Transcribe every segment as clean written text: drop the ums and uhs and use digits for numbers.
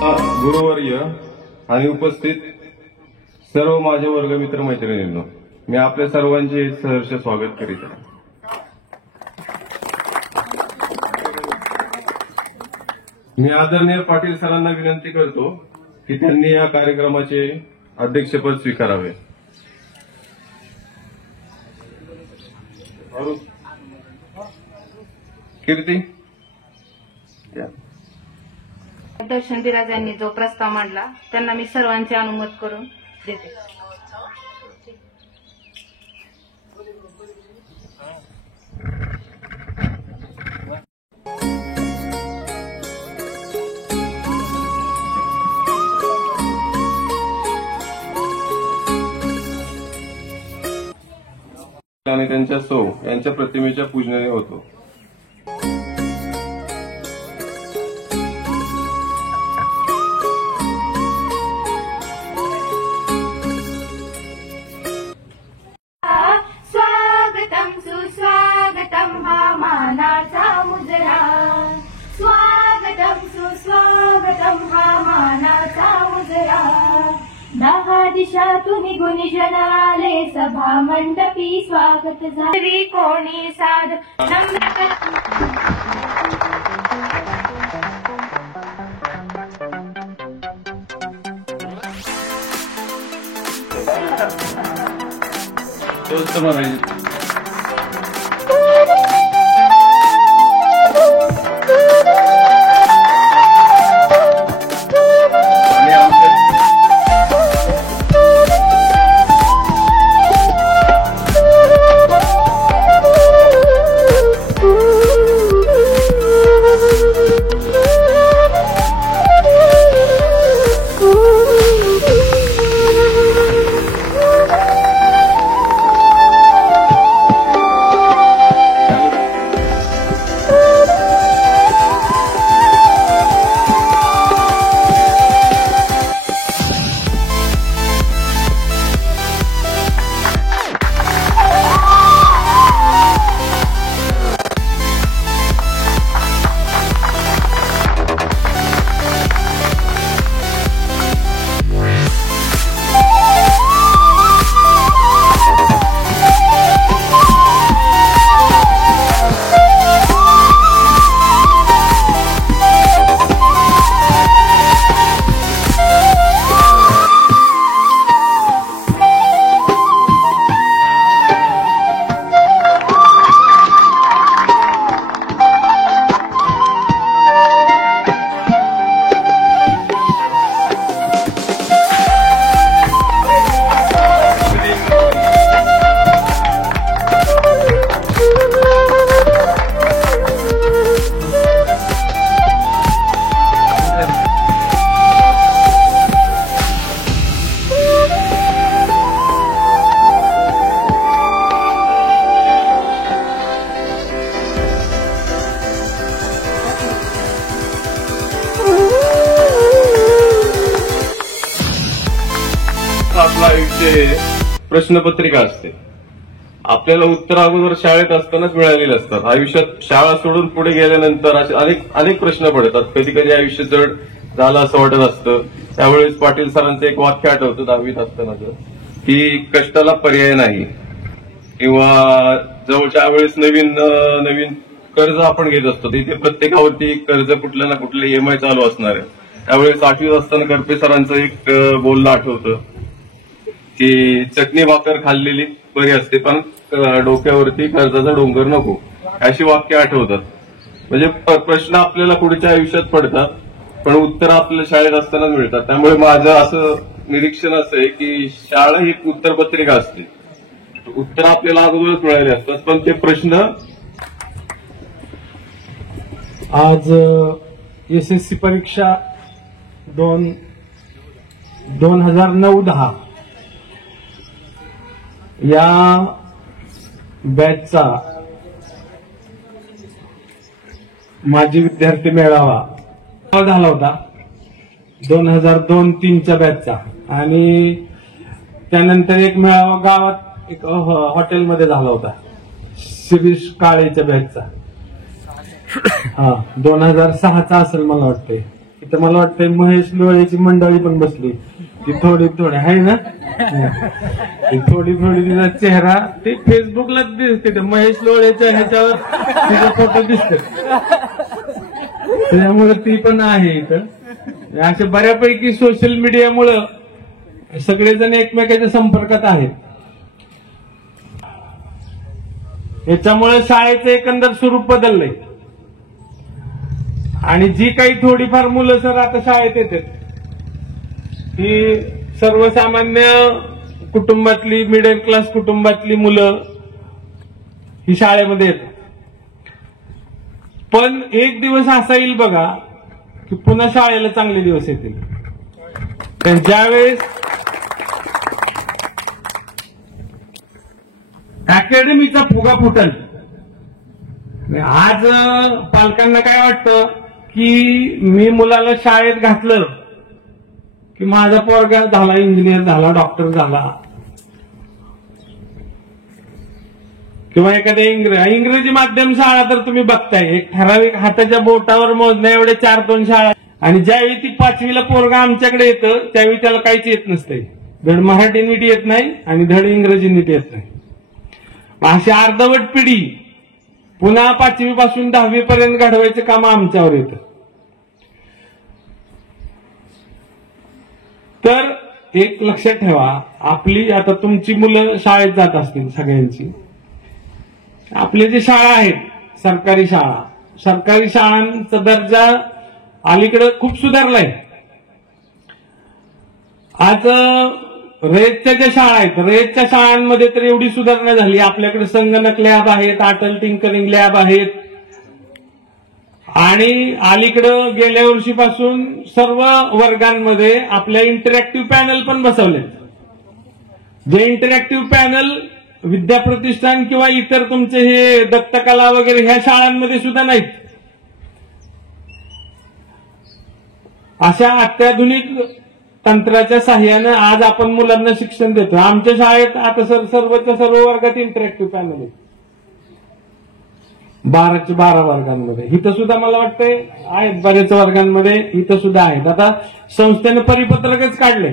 गुरुवर्य आणि उपस्थित सर्व माझे वर्गमित्र मैत्रिणींनो, मी आपल्या सर्वांचे सहर्ष स्वागत करीत आहे. मी आदरणीय पाटील सरांना विनंती करतो की त्यांनी या कार्यक्रमाचे अध्यक्षपद स्वीकारावे. कीर्ती दर्शन बिराज यांनी जो प्रस्ताव मांडला त्यांना मी सर्वांचे अनुमत करून देते. आणि त्यांच्या सौ यांच्या प्रतिमेच्या पूजनाने होतो. स्वागतम सुस्वागतम हा मानाचा मुजरा, स्वागतम सुस्वागतम हा मानाचा मुजरा. 10 दिशातून गुणजन आले सभा मंडपी स्वागत झाली कोणी साध नम्र आपला आयुष्य प्रश्नपत्रिका असते. आपल्याला उत्तर अगोदर शाळेत असतानाच मिळालेली असतात. आयुष्यात शाळा सोडून पुढे गेल्यानंतर असे अनेक प्रश्न पडतात. कधी कधी आयुष्य जड झालं असं वाटत असतं. त्यावेळेस पाटील सरांचं एक वाक्य आठवतं 10वीत असतानाचं, की कष्टाला पर्याय नाही, किंवा जवळच्या वेळेस नवीन कर्ज आपण घेत असतो. तिथे प्रत्येकावरती कर्ज कुठल्या ना कुठले EMI चालू असणार आहे. त्यावेळेस 8वीत असताना करपे सरांचं एक बोलणं आठवतं की चटणी भाकर खाल्लेली बरी असते पण डोक्यावरती कर्जाचा डोंगर नको, अशी वाक्य आठवतात. म्हणजे प्रश्न आपल्याला पुढच्या आयुष्यात पडतात पण उत्तर आपल्याला शाळेत असतानाच मिळतात. त्यामुळे माझं असं निरीक्षण असं आहे की शाळा ही उत्तरपत्रिका असते. उत्तर आपल्याला अगोदरच मिळाले असतात पण ते प्रश्न आज SSC परीक्षा 2009-10 या बॅचचा माजी विद्यार्थी मेळावा झाला होता 2002-03च्या बॅचचा. आणि त्यानंतर एक मेळावा गावात एक हॉटेलमध्ये झाला होता शिरीष काळेच्या बॅचचा. 2006चा असेल मला वाटतंय. इथं मला वाटतंय महेश लोळेची मंडळी पण बसली, ती थोडी आहे ना, ती थोडी तिचा चेहरा ते फेसबुकला दिसते, ते महेश लोळेच्या ह्याच्यावर तिचा फोटो दिसतो, त्याच्यामुळे ती पण आहे इथं. असे बऱ्यापैकी सोशल मीडियामुळं सगळेजण एकमेकांच्या संपर्कात आहेत. याच्यामुळे शाळेचं एकंदर स्वरूप बदललंय आणि जी काही थोडीफार मुलं सर आता शाळेत येतात ही सर्वसामान्य कुटुंबातली, मिडल क्लास कुटुंबातली मुलं ही शाळेमध्ये येतात. पण एक दिवस असा येईल बघा की पुन्हा शाळेला चांगले दिवस येतील. तर ज्यावेळेस अकॅडमीचा फुगा फुटल. आज पालकांना काय वाटतं की मी मुलाला शाळेत घातलं की माझा पोरगा झाला इंजिनियर झाला, डॉक्टर झाला, किंवा एखाद्या इंग्रजी माध्यम शाळा तर तुम्ही बघताय, एक ठराविक हाताच्या बोटावर मोजण्या एवढे 4-2 शाळा. आणि ज्यावेळी ती 5वीला पोरगा आमच्याकडे येतं त्यावेळी त्याला काहीच येत नसतंय, धड मराठी नीट येत नाही आणि धड इंग्रजी नीट येत नाही. अशी अर्धवट पिढी पुन्हा 5वी पासून 10वी पर्यंत घडवायचं काम आमच्यावर येतं. तर एक लक्षात ठेवा, आपली आता तुमची मुलं शाळेत जात असतील सगळ्यांची, आपले जे शाळा आहेत सरकारी शाळांचा दर्जा अलीकडे खूप सुधारलाय. आज रयतच्या ज्या शाळा आहेत, रयतच्या शाळांमध्ये तर एवढी सुधारणा झाली. आपल्याकडे संगणक लॅब आहेत, अटल टिंकरिंग लॅब आहेत, आणि अलीकडं गेल्या वर्षीपासून सर्व वर्गांमध्ये आपल्या इंटरॅक्टिव्ह पॅनल पण बसवले. जे इंटरॅक्टिव्ह पॅनल विद्याप्रतिष्ठान किंवा इतर तुमचे हे दत्तकला वगैरे ह्या शाळांमध्ये सुद्धा नाहीत. अशा अत्याधुनिक तंत्राच्या साह्यानं आज आपण मुलांना शिक्षण देतो. आमच्या शाळेत आता सर्वच्या सर्व वर्गात इंटरॅक्टिव्ह पॅनल आहे, 12च्या 12 वर्गांमध्ये. इथं सुद्धा मला वाटतंय आहेत, बऱ्याच वर्गांमध्ये इथं सुद्धा आहेत. आता संस्थेनं परिपत्रकच काढले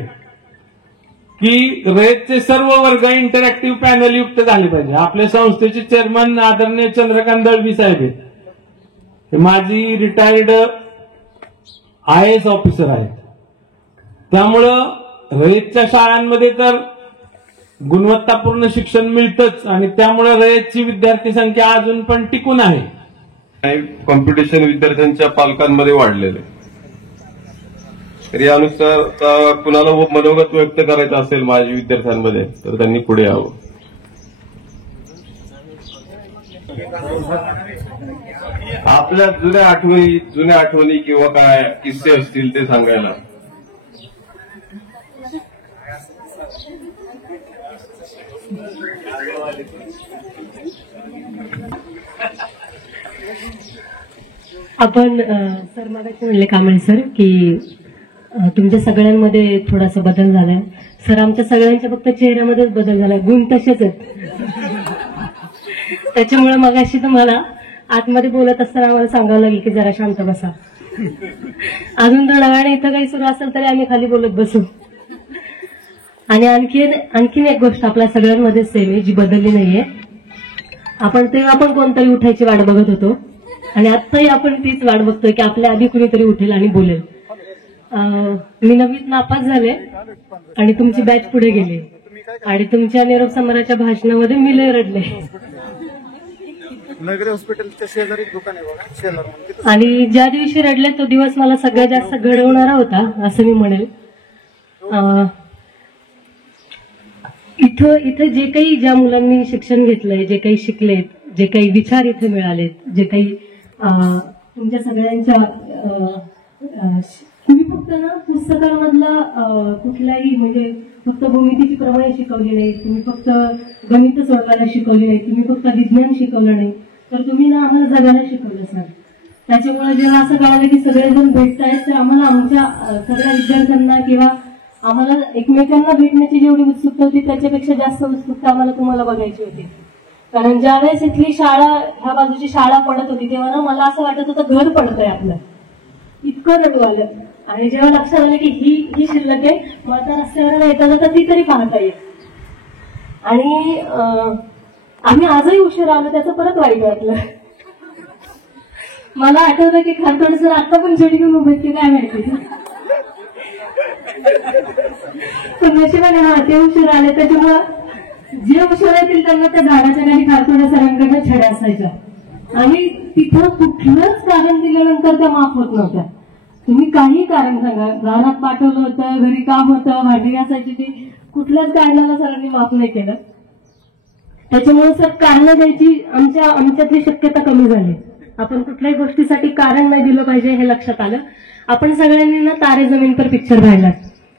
की रयतचे सर्व वर्ग इंटरॅक्टिव्ह पॅनल युक्त झाले पाहिजे. आपल्या संस्थेचे चेअरमन आदरणीय चंद्रकांत दळवी साहेब आहेत, हे माजी रिटायर्ड IAS ऑफिसर आहेत. त्यामुळं रयतच्या शाळांमध्ये तर गुणवत्तापूर्ण शिक्षण मिळतंच आणि त्यामुळे रयतची विद्यार्थी संख्या अजून पण टिकून आहे. कॉम्पिटिशन विद्यार्थ्यांच्या पालकांमध्ये वाढलेले. तर यानुसार कुणाला मनोगत व्यक्त करायचं असेल माझ्या विद्यार्थ्यांमध्ये तर त्यांनी पुढे यावं. आपल्या जुन्या आठवणी किंवा काय किस्से असतील ते सांगायला. आपण सर मागाशी म्हणले कांबळे सर की तुमच्या सगळ्यांमध्ये थोडासा बदल झालाय. सर आमच्या सगळ्यांच्या फक्त चेहऱ्यामध्येच बदल झालाय, गुण तसेच आहेत. त्याच्यामुळे मगाशी तुम्हाला आतमध्ये बोलत असताना आम्हाला सांगावं लागेल की जरा शांत बसा. अजून तर नव्याने इथं काही सुरू असेल तरी आम्ही खाली बोलत बसू. आणि आणखीन एक गोष्ट आपल्या सगळ्यांमध्ये सेम आहे जी बदलली नाहीये. आपण तेव्हा पण कोणतरी उठायची वाट बघत होतो आणि आत्ताही आपण तीच वाट बघतोय की आपल्या आधी कुणीतरी उठेल आणि बोलेल. मी 9वीत नापास झाले आणि तुमची बॅच पुढे गेली आणि तुमच्या निरोप समाराच्या भाषणामध्ये मी लय रडले. नगरी हॉस्पिटलच्या शेजारी दुकान आहे बघा, शेजार. आणि ज्या दिवशी रडले तो दिवस मला सगळ्यात जास्त घडवणारा होता असं मी म्हणेल. इथं जे काही ज्या मुलांनी शिक्षण घेतलंय, जे काही शिकलेत, जे काही विचार इथे मिळालेत, जे काही तुमच्या सगळ्यांच्या तुम्ही फक्त ना पुस्तकांमधला कुठलाही म्हणजे फक्त भूमितीची प्रमेय शिकवली नाही, तुम्ही फक्त गणित सोडवायला शिकवली नाही, तुम्ही फक्त विज्ञान शिकवलं नाही, तर तुम्ही ना आम्हाला जगायला शिकवलं सर. त्याच्यामुळे जेव्हा असं कळालं की सगळेजण भेटतायत तर आम्हाला आमच्या सगळ्या विद्यार्थ्यांना किंवा आम्हाला एकमेकांना भेटण्याची जेवढी उत्सुकता होती त्याच्यापेक्षा जास्त उत्सुकता आम्हाला तुम्हाला बघायची होती. कारण ज्यावेळेस इथली शाळा ह्या बाजूची शाळा पडत होती तेव्हा ना मला असं वाटत होतं घर पडतंय आपलं. इतकं रडू आलं. आणि जेव्हा लक्षात आलं की ही शिल्लक आहे, मग आता रस्त्यावर येता जाता ती तरी पाहता येईल. आणि आम्ही आजही उशीर आलो, त्याचं परत वाईट वाटलं. मला आठवलं की खारतोड सर आता पण जेडी घेऊन उभे की काय माहिती. पण नशिबाने ते उशीर आले, त्याच्यामुळं जे उशीर येतील त्यांना त्या झाडाच्या खाली खारतोड सरांकडनं छड्या असायच्या. आणि तिथं कुठलंच कारण दिल्यानंतर त्या माफ होत नव्हत्या. तुम्ही काही कारण सांगा, घरात पाठवलं होतं, घरी काम होतं, भांडी असायची, ती कुठल्याच कारणाला सरांनी माफ नाही केलं. त्याच्यामुळे सर कारण द्यायची आमच्यातली शक्यता कमी झाली. आपण कुठल्याही गोष्टीसाठी कारण नाही दिलं पाहिजे हे लक्षात आलं. आपण सगळ्यांनी ना तारे जमीन पर पिक्चर पाहिला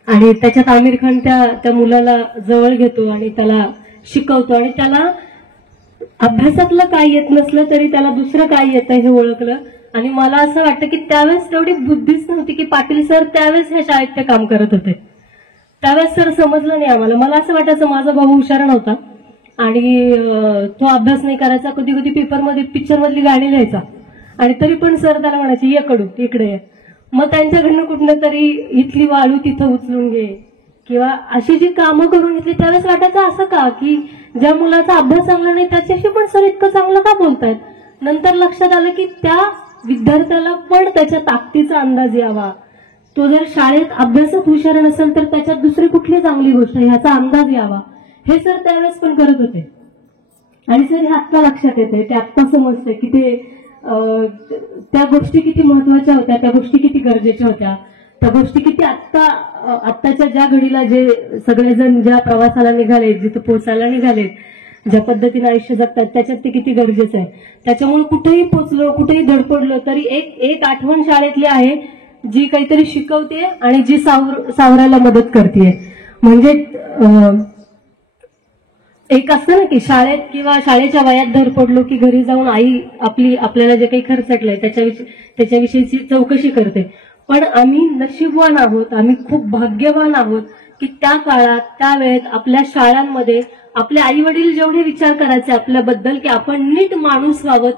आणि त्याच्यात आमिर खान त्या मुलाला जवळ घेतो आणि त्याला शिकवतो आणि त्याला अभ्यासातलं काय येत नसलं तरी त्याला दुसरं काय येतं हे ओळखलं. आणि मला असं वाटतं की त्यावेळेस तेवढी बुद्धीच नव्हती की पाटील सर त्यावेळेस ह्या शाळेत ते काम करत होते. त्यावेळेस सर समजलं नाही आम्हाला. मला असं वाटायचं माझा भाऊ हुशार नव्हता आणि तो अभ्यास नाही करायचा, कधी कधी पेपरमध्ये पिक्चर मधली गाणी लिहायचा आणि तरी पण सर त्याला म्हणायचे ये कडू इकडे ये. मग त्यांच्याकडनं कुठनं तरी इथली वाळू तिथं उचलून घे किंवा अशी जी कामं करून घेतली. त्यावेळेस वाटायचं असं का की ज्या मुलाचा अभ्यास चांगला नाही त्याच्याशी पण सर इतकं चांगलं का बोलतायत. नंतर लक्षात आलं की त्या विद्यार्थ्याला पण त्याच्या ताकदीचा अंदाज यावा. तो जर शाळेत अभ्यासात हुशार नसेल तर त्याच्यात दुसरी कुठली चांगली गोष्ट ह्याचा अंदाज यावा, हे सर त्यावेळेस पण करत होते. आणि सर हे आत्ता लक्षात येते, ते आत्ता समजते की ते त्या गोष्टी किती महत्वाच्या होत्या, त्या गोष्टी किती गरजेच्या होत्या, त्या गोष्टी किती आत्ताच्या ज्या घडीला जे सगळेजण ज्या प्रवासाला निघाले, जिथं पोचायला निघाले, ज्या पद्धतीने आयुष्य जगतात त्याच्यात ते किती गरजेचं आहे. त्याच्यामुळे कुठेही पोचलो, कुठेही धडपडलो तरी एक आठवण शाळेतली आहे जी काहीतरी शिकवते आणि जी सावरायला मदत करते. म्हणजे एक असतं ना की शाळेत किंवा शाळेच्या वयात धडपडलो की घरी जाऊन आई आपल्याला जे काही खर्चटलंय त्याच्याविषयीची चौकशी करते. पण आम्ही नशीबवान आहोत, आम्ही खूप भाग्यवान आहोत की त्या काळात त्या वेळेत आपल्या शाळांमध्ये आपले आई वडील जेवढे विचार करायचे आपल्याबद्दल की आपण नीट माणूस व्हावं,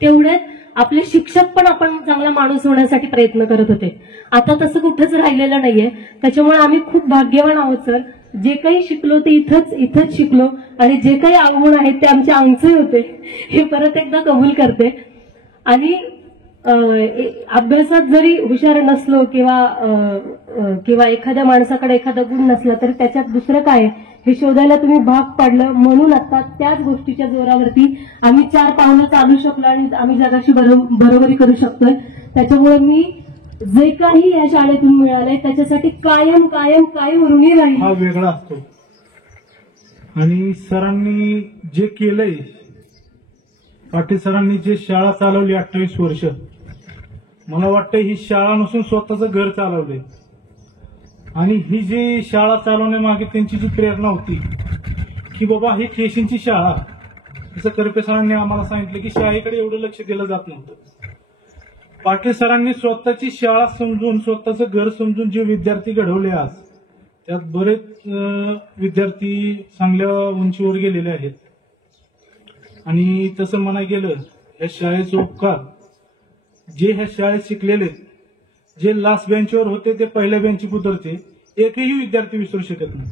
तेवढेच आपले शिक्षक पण आपण चांगला माणूस होण्यासाठी प्रयत्न करत होते. आता तसं कुठंच राहिलेलं नाहीये. त्याच्यामुळे आम्ही खूप भाग्यवान आहोत सर. जे काही शिकलो ते इथंच शिकलो आणि जे काही अवगुण आहेत ते आमच्या अंगचे होते हे परत एकदा कबूल करते. आणि अभ्यासात जरी हुशार नसलो किंवा एखाद्या माणसाकडे एखादा गुण नसला तरी त्याच्यात दुसरं काय हे शोधायला तुम्ही भाग पाडलं. म्हणून आता त्याच गोष्टीच्या जोरावरती आम्ही 4 पावलं चालू शकलो आणि आम्ही जगाशी बरोबरी करू शकतोय. त्याच्यामुळे मी जे काही या शाळेतून मिळालंय त्याच्यासाठी कायम ऋणी राहील. हा वेगळा असतो. आणि सरांनी जे केलंय, पाटील सरांनी जे शाळा चालवली 28 वर्ष, मला वाटतं ही शाळा नसून स्वतःचं घर चालवलंय. आणि ही जी शाळा चालवण्यामागे त्यांची जी प्रेरणा होती की बाबा ही केशींची शाळा, जसं करपे सरांनी आम्हाला सांगितलं की शाळेकडे एवढं लक्ष दिलं जात नव्हतं. पाटील सरांनी स्वतःची शाळा समजून, स्वतःचं घर समजून जे विद्यार्थी घडवले आज, त्यात बरेच विद्यार्थी चांगल्या उंचीवर गेलेले आहेत. आणि तसं म्हणायला गेलं, या शाळेचे उपकार जे ह्या शाळेत शिकलेले, जे लास्ट बेंचवर होते ते पहिल्या बेंचवर उतरते, एकही विद्यार्थी विसरू शकत नाही.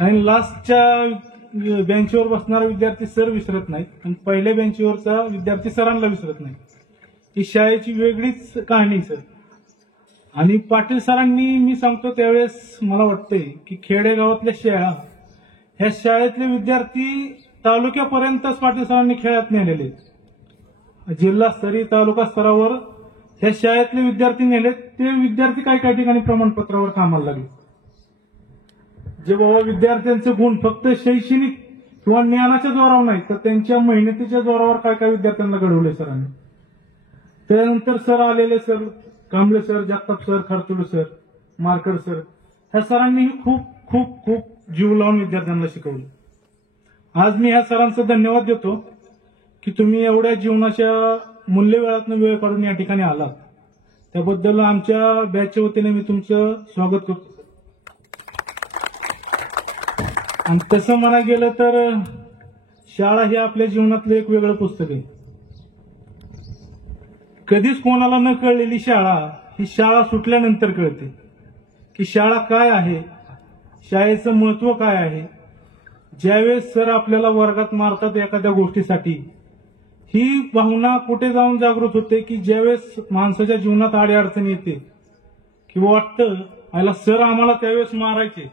आणि लास्टच्या बेंचवर बसणारा विद्यार्थी सर विसरत नाही आणि पहिल्या बेंचवरचा विद्यार्थी सरांना विसरत नाही. ही शाळेची वेगळीच कहाणी सर. आणि पाटील सरांनी, मी सांगतो त्यावेळेस मला वाटतंय की खेडेगावातल्या शाळा, ह्या शाळेतले विद्यार्थी तालुक्यापर्यंतच पाटील सरांनी खेळात नेलेले. जिल्हास्तरीय तालुका स्तरावर ह्या शाळेतले विद्यार्थी नेले. ते विद्यार्थी काही ठिकाणी प्रमाणपत्रावर कामाला लागले. जे बाबा विद्यार्थ्यांचे गुण फक्त शैक्षणिक किंवा ज्ञानाच्या जोरावर नाही तर त्यांच्या मेहनतीच्या जोरावर काय विद्यार्थ्यांना घडवले सरांनी. त्यानंतर सर आलेले, sir Kamble sir, Jagtap sir, Khartode sir, Markar sir, ह्या सरांनी खूप खूप खूप जीव लावून विद्यार्थ्यांना शिकवलं. आज मी ह्या सरांचा धन्यवाद देतो की तुम्ही एवढ्या जीवनाच्या मूल्यवेळातून वेळ काढून या ठिकाणी आलात. त्याबद्दल आमच्या बॅचच्या वतीने मी तुमचं स्वागत करतो. आणि तसं म्हणायला गेलं तर शाळा हे आपल्या जीवनातलं एक वेगळं पुस्तक आहे. कधीच कोणाला न कळलेली शाळा ही शाळा सुटल्यानंतर कळते की शाळा काय आहे, शाळेचं महत्व काय आहे. ज्यावेळेस सर आपल्याला वर्गात मारतात एखाद्या गोष्टीसाठी, ही भावना कुठे जाऊन जागृत होते की ज्यावेळेस माणसाच्या जीवनात अडचण येते किंवा वाटतं आयला सर आम्हाला त्यावेळेस मारायचे,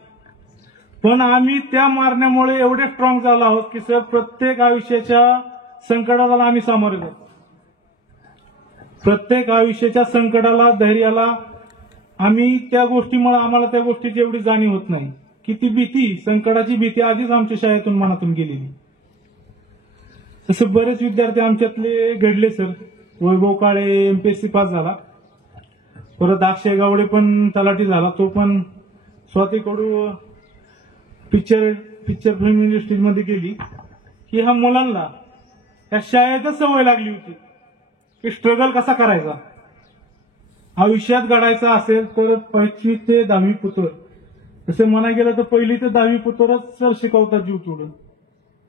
पण आम्ही त्या मारण्यामुळे एवढे स्ट्रॉंग झालो आहोत की सर प्रत्येक आयुष्याच्या संकटाला आम्ही सामोरे जातो. प्रत्येक आयुष्याच्या संकटाला, धैर्याला आम्ही त्या गोष्टीमुळे आम्हाला त्या गोष्टीची एवढी जाणीव होत नाही की ती भीती, संकटाची भीती आधीच आमच्या शाळेतून मनातून गेलेली. तसं बरेच विद्यार्थी आमच्यातले घडले सर. वैभव काळे एमपीएससी पास झाला, परत अक्षय गावडे पण तलाठी झाला, तो पण स्वाती कडू पिक्चर फिल्म इंडस्ट्रीमध्ये गेली. की ह्या मुलांना या शाळेतच सवय लागली होती की स्ट्रगल कसा करायचा. आयुष्यात घडायचा असेल तर 5वी ते 10वी पुत्र, तसं म्हणा गेलं तर 1ली ते 10वी पुत्रच सर शिकवतात जीव तोडून.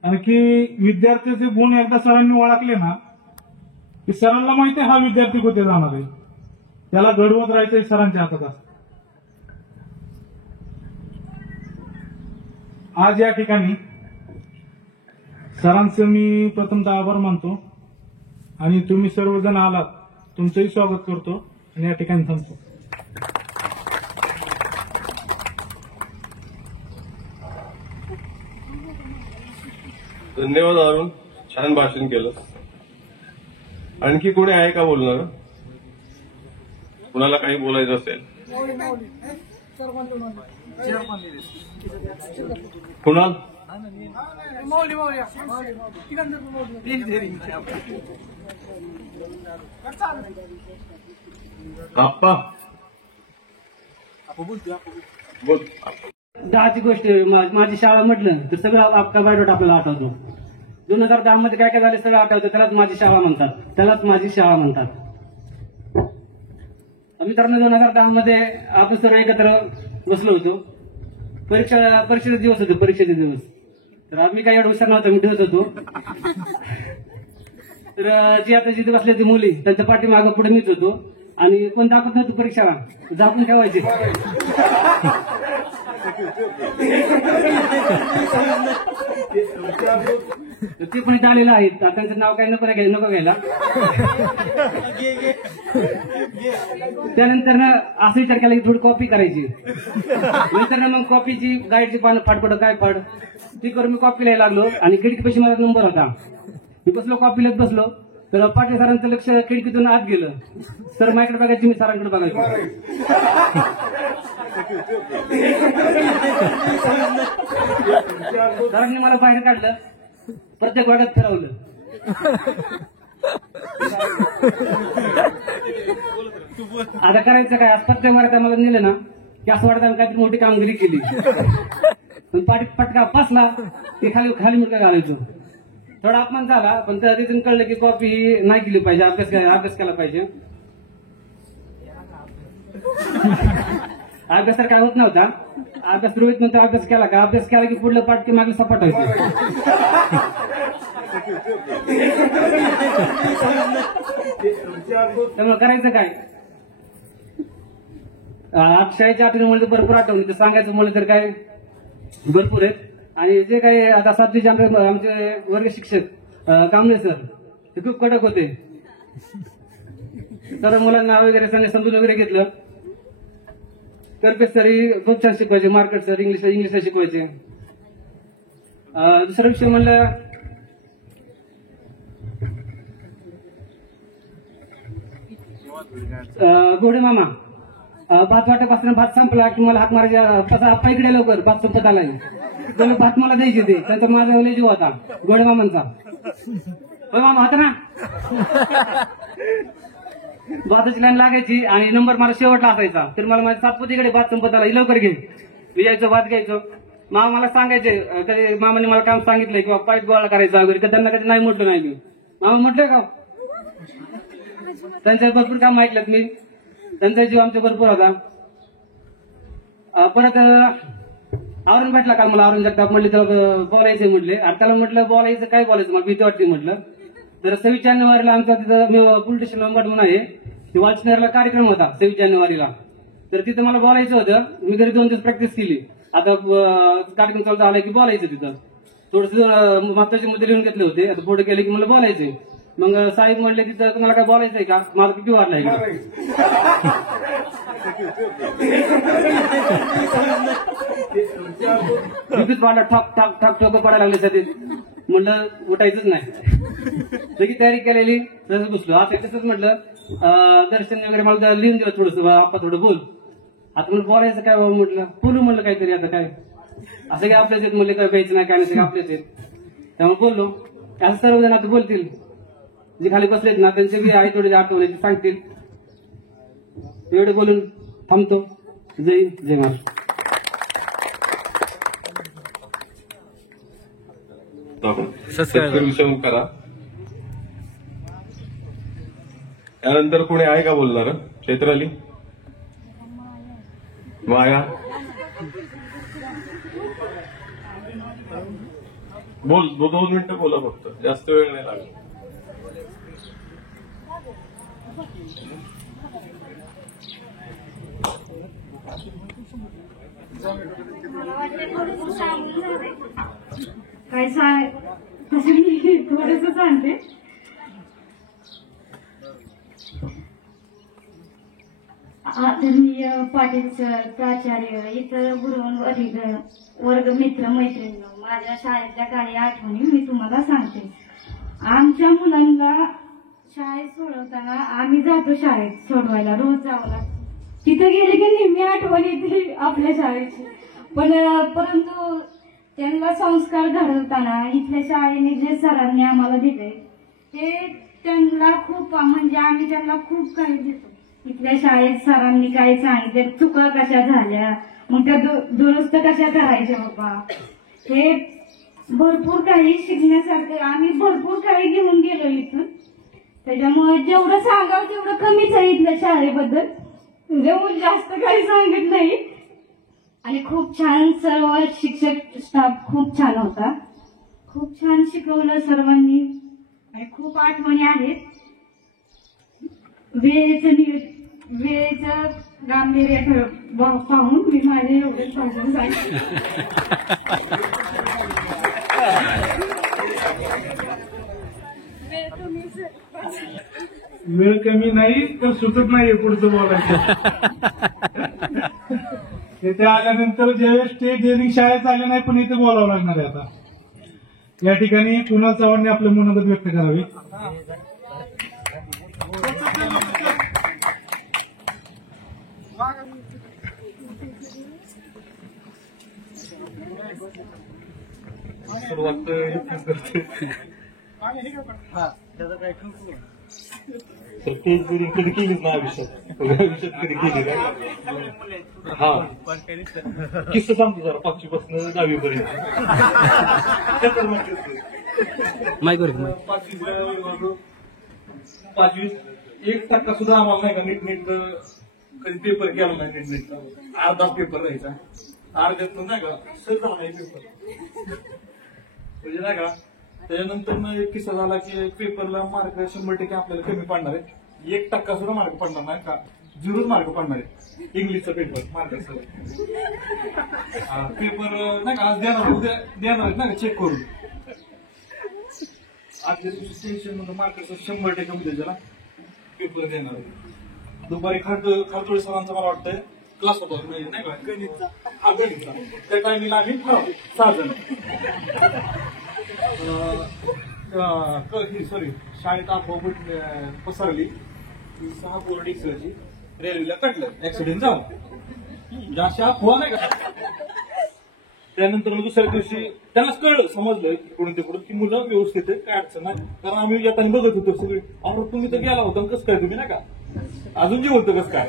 आणखी विद्यार्थ्याचे गुण एकदा सरांनी ओळखले ना की सरांना माहिती हा विद्यार्थी कुठे जाणार आहे, त्याला घडवत राहायचं सरांच्या हातात असतं. आज या ठिकाणी सरांचं मी प्रथमतः आभार मानतो आणि तुम्ही सर्वजण आलात, तुमचंही स्वागत करतो आणि या ठिकाणी थांबतो. धन्यवाद अरुण, छान भाषण केलं. आणखी कोणी आहे का बोलणार? कुणाला काही बोलायचं असेल? कुणाल? आप्पा बोल. दहाची गोष्ट माझी शाळा म्हटलं तर सगळं आपका बायोडाटा आपल्याला आठवतो. 2010 मध्ये काय काय झाले सगळं आठवतं, त्यालाच माझी शाळा म्हणतात, त्यालाच माझी शाळा म्हणतात. मित्रांनो 2010 मध्ये आपण सर्व एकत्र बसलो होतो. परीक्षेचे दिवस होते, परीक्षेचे दिवस. तर आम्ही काही एवढं हुशार नव्हतं, मी ठेवत होतो. तर जी आता जिथे बसले ती मुली, त्यांच्या पाठीमागं पुढे मीच होतो आणि कोण दाखवत नव्हतं परीक्षेला, झाकून ठेवायचे. ते पण इथे आलेलं आहेत, त्यांचं नाव काही नको घ्यायला. त्यानंतर ना असं विचार केला की थोडी कॉपी करायची. नंतर मग कॉपीची गाईडची पानं फाटपड काय फाड ती करून मी कॉपी लिहायला लागलो आणि खिडकीपाशी माझा नंबर होता. मी बसलो कॉपी लिहत बसलो तर पाटील सरांचं लक्ष खिडकीतून आत गेलं. सर माझ्याकडे बघायची, मी सरांकडे बघायचो. सरांनी मला बाहेर काढलं, प्रत्येक वर्गात फिरवलं. आता करायचं काय, आज प्रत्येक वर्गात आम्हाला नेलं ना की असं वाटतं आम्ही काहीतरी मोठी कामगिरी केली. पण पाठी पटका फसला ते खाली खाली मुटका घालायचो. थोडा अपमान झाला, पण तिथून कळलं की कॉपी नाही केली पाहिजे, अभ्यास केला पाहिजे. अभ्यास तर काय होत नव्हता. अभ्यास रोहित म्हणतो अभ्यास केला का, अभ्यास केला की पुढलं पाठ की मागे सपाट व्हायचं. त्यामुळे करायचं काय, शाळेच्या आठवणीमुळे भरपूर आठवणी, तर सांगायचं म्हणलं तर काय भरपूर आहेत. आणि जे काही आता 7वीचे आमचे वर्ग शिक्षक कांबळे सर ते खूप कडक होते. तर मुलांना वगैरे समजून वगैरे घेतलं. करपे सरही खूप छान शिकवायचे. मार्केट सर इंग्लिशला शिकवायचे. दुसरा विषय म्हणलं गोडे मामा, भात वाटापासून भात संपला की मला हात मारायचा, आप्पा इकडे लवकर भात संपत आलाय. तर भात मला द्यायचे ते, त्यांचा माझा जीव होता गोडे मामांचा. मामा होता ना, भाताची लाईन लागायची आणि नंबर मला शेवटला असायचा. तर मला माझ्या सातपतीकडे भात संपत आला, लवकर घे. मी यायचो, भात घ्यायचो. मामा मला सांगायचे, कधी मामाने मला काम सांगितलंय किंवा पाईप गोळा करायचा वगैरे, तर त्यांना कधी नाही म्हटलं नाही. मी मामा म्हटलंय का, त्यांच्या भरपूर काम ऐकलं मी. त्यांचा जीव आमचा भरपूर होता. परत आवरण भेटला काल मला, आवरण जगताप म्हटले त्याला बोलायचं म्हटले. त्याला म्हटलं बोलायचं काय बोलायचं, मला भीती वाटते म्हटलं. तर 26 जानेवारीला आमचा तिथं पोलीस स्टेशन म्हणून आहे, ते वाचनेरला कार्यक्रम होता 26 जानेवारीला. तर तिथं मला बोलायचं होतं. मी घरी 2 दिवस प्रॅक्टिस केली. आता कार्यक्रम चालू झाला की बोलायचं तिथं. थोडस महत्वाचे मुद्दे लिहून घेतले होते. आता पुढे गेले की मला बोलायचंय. मग साहेब म्हणले तिथं तुम्हाला काय बोलायचंय का, माझा किती वाढलाय का. वाढला, ठक ठक ठक ठोक पडायला लागले सध्या. म्हणलं उठायचंच नाही. सगळी तयारी केलेली, तसंच बसलो. आता तसंच म्हटलं दर्शन वगैरे मला लिहून दिलं थोडंसं, आपा थोडं बोल. आता मला बोलायचं काय बाबा म्हटलं, बोलू म्हणलं काहीतरी. आता काय असं काय आपल्याच येत म्हणले, काय प्यायचं नाही काय नाही, सगळं आपल्याच येत. त्यामुळे बोललो. असं सर्वजण आता बोलतील, जे खाली बसलेत ना त्यांची सगळी आई थोडी आठवण ते सांगतील. एवढे बोलून थांबतो. जय जय महाराष्ट्र. सबस्क्राईब करा. त्यानंतर कोणी आहे का बोलणार? चैत्राली, माया, बोल. 2 मिनिटं बोला फक्त, जास्त वेळ नाही लागला. काय थोडस सांगते. आदरणीय पाटील सर, प्राचार्य, इतर गुरुवर्ग, वर्ग मित्र मैत्रिणी, माझ्या शाळेतल्या काही आठवणी मी तुम्हाला सांगते. आमच्या मुलांना शाळेत सोडवताना आम्ही जातो शाळेत सोडवायला, रोज जावं लागतं. तिथे गेले की नेहमी आठवण येते आपल्या शाळेची. परंतु त्यांना संस्कार घडवताना इथल्या शाळेने जे सरांनी आम्हाला दिले ते त्यांना खूप, म्हणजे आम्ही त्यांना खूप काही देतो. इथल्या शाळेत सरांनी काय सांगितले, चुका कशा झाल्या, मग त्या दुरुस्त कशा करायच्या बाबा, हे भरपूर काही शिकण्यासारखं आम्ही भरपूर काही घेऊन गेलो इथून. त्याच्यामुळे जेवढं सांगावं तेवढं कमीच आहे इथल्या शाळेबद्दल, जेवढं जास्त काही सांगत नाही. आणि खूप छान, सर्व शिक्षक स्टाफ खूप छान होता, खूप छान शिकवलं सर्वांनी आणि खूप आठवणी आहेत. वेळेचं गांभीर्य पाहून मी माझे एवढे समजून सांगितले. वेळ कमी नाही तर सुचत नाहीये पुढचं बोलायचं. येथे आल्यानंतर ज्यावेळेस स्टेज डेअरिंग शाळेत आले नाही, पण इथे बोलावं लागणार आहे. आता या ठिकाणी कुणाल चव्हाणने आपलं मनोगत व्यक्त करावे. सुरुवात स्टेज बिल्डिंग कधी केलीच ना आयुष्यात, कधी केली काय. हा किस्सा सांगतो जरा, 5वी पासून 10वी पर्यंत. 5वी 1% सुद्धा आम्हाला नाही का नीट कधी पेपर केला नाही नीट. अर्धा पेपर राहायचा, अर्ध्यातून नाही का सर झाला पेपर, म्हणजे नाही का. त्याच्यानंतर एक किस्सा झाला की पेपरला मार्क 100% आपल्याला कमी पडणार आहे. 1% सुद्धा मार्क पडणार नाही का, 0 मार्क पडणार आहे. इंग्लिशचा पेपर मार्क पेपर नाही का आज देणार, उद्या देणार आहेत ना का चेक करून. आजच्या दिवशी टेन्शन म्हणून मार्काचं 100% कमी द्यायला पेपर देणार आहे. दुपारी खारतोळे सरांचा मला वाटतं क्लास होता नाही का गणितचा, हा गणितचा. त्या टायमिंगला आम्ही 6 जण सॉरी शाळेत अफवा पसरली, 6 बोर्ड एक्सची रेल्वेला कटलं ऍक्सिडेंट जाऊन, जास्त अफवा नाही का. त्यानंतर दुसऱ्या दिवशी त्यांनाच कळलं, समजलं की कोणी ते की मुलं व्यवस्थित आहे, काय अडचण नाही. कारण आम्ही येताना बघत होतो सगळे, अहो तुम्ही तर गेला होता कसं काय तुम्ही नाही का, अजून जे होतं कसं काय.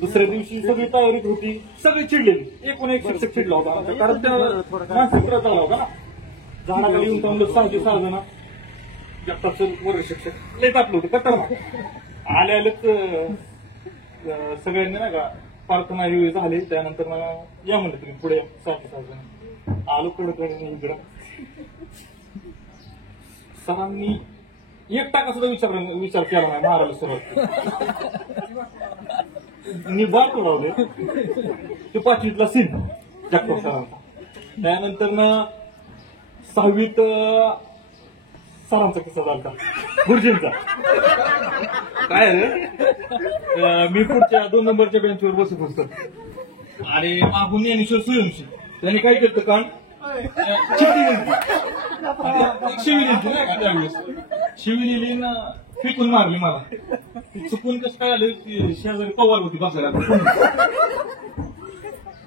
दुसऱ्या दिवशी सगळी तयारीत होती, सगळी चिडलेली. एक शिक्षक चिडला होता, कारण त्या मानसिक त्रास झाला होता ना. झाडाखाली येऊन थांबलं 6 जण, जगतापचं वर्ग शिक्षक लय तापलं होतं खतरनाक. आलेच सगळ्यांनी नाही का प्रार्थना हे झाले. त्यानंतर या म्हणले तुम्ही पुढे 6 जण आलो पुढे इकडं. सरांनी एक टाका सुद्धा विचार केला नाही मारायला सुरुवात. मी बार उडवले ते 5वीतला सीन जगताप सरांचा. त्यानंतर 6वीत सरांचा किस्सा झाला गुरुजींचा. काय मी पुढच्या 2 नंबरच्या बेंचवर बसत होतो आणि मागून ज्ञानेश्वर सूर्यवंशी त्यांनी काय केलं कारण शिविली नाही का त्यावेळेस शिविली फेकून मारली मला. चुकून कसं काय आलं की शेजारी पवार होती बसायला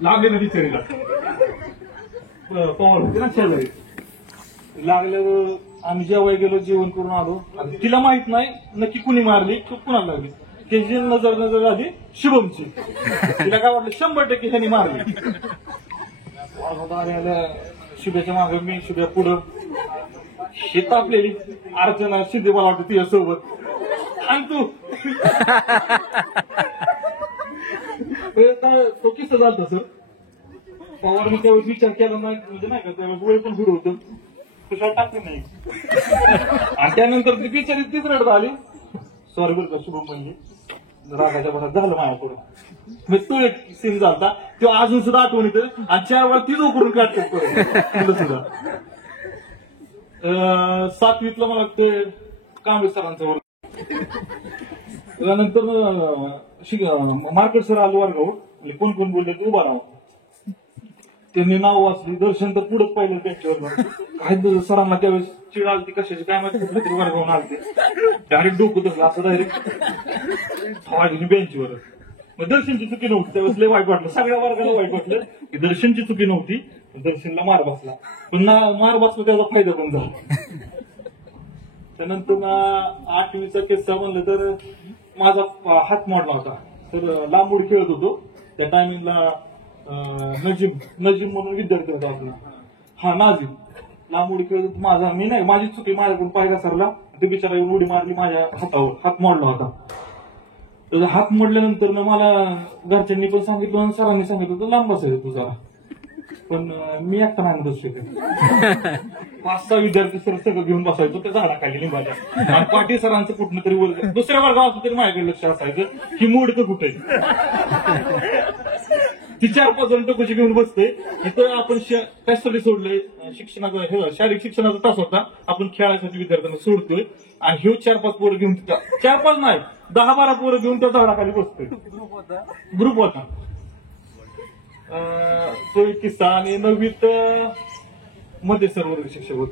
लागले ना बिचारीला. पवार होती ना शेजारी. लागल्यावर आम्ही जेवाय गेलो जेवण करून आलो आणि तिला माहित नाही नक्की कुणी मारली कुणाला लागली. त्याची नजर आली शुभमची. तिला काय वाटलं 100% ह्यांनी मारली. शुभ्याच्या मागे मी शुभ्या पुढं हे तापलेली अर्चना शिंदे मला वाटतं तिच्यासोबत आणि तू तो किस्सा झाला सर. पवारने त्यावेळेस विचार केला नाही म्हणजे नाही का त्यावेळेस वय पण सुरू होतं कशाला टाकली नाही. आणि त्यानंतर ती बिचारी तीच रडत आली सॉरी बरं का शुभम म्हणजे रागाच्या भरात झालं माझ्याकडून. मग तो एक सीन झाला तो अजून सुद्धा आठवण येतं आणि 4 वेळा तीच उकरून काढतो सुद्धा. 7वीतला मला ते कांबळे सरांचा वर्ग. त्यानंतर मार्केट सर आलो वर्गावर कोण कोण बोलले ते उभा राहा. त्यांनी नाव वाचली दर्शन तर पुढे पाहिलं बेंचवर. काय सरांना त्यावेळेस चिड आलती कशाची काय माहिती वर्गावून आलते. डायरेक्ट डोकं धरलं असं डायरेक्ट बेंचवर. मग दर्शनची चुकी नव्हती त्यावेळेस लय वाईट वाटलं. सगळ्या वर्गाला वाईट वाटलं की दर्शनची चुकी नव्हती दर्शनला मार बसला. पण मार बसला त्याचा फायदा पण झाला. त्यानंतर 8वीचा किस्सा म्हणलं तर माझा हात मोडला होता. तर लांब उडी खेळत होतो त्या टायमिंगला नजीम म्हणून विद्यार्थी होता आपला. हा नाझीम लांब उडी खेळत होतो. माझा मी नाही माझी चुकी माझ्याकडून पाय घसरला. ते बिचारा येऊन उडी मारली माझ्या हातावर. हात मोडला होता. त्याचा हात मोडल्यानंतर मला घरच्यांनी पण सांगितलं आणि सरांनी सांगितलं होतं लांब बसायचं तू जरा. पण मी एकटा नाही बसू शकत. 5-6 विद्यार्थी सर सगळं घेऊन बसायचो त्या झाडाखाली लिंबाच्या. आणि पाटील सरांचं कुठलं तरी वर्ग दुसऱ्या वर्गात असं तरी माझ्याकडे लक्ष असायचं की मोडकं कुठे. ती 4-5 जण टोकशी घेऊन बसते. इथं आपण कशासाठी सोडलंय शिक्षणाचा शारीरिक शिक्षणाचा तास होता आपण खेळासाठी विद्यार्थ्यांना सोडतोय आणि हे 4-5 पोरं घेऊन 4-5 नाही 10-12 पोरं घेऊन त्या झाडाखाली बसतोय. ग्रुप होता तो एक किस्सा. आणि 9वीत मध्ये सर वर्ग शिक्षक होत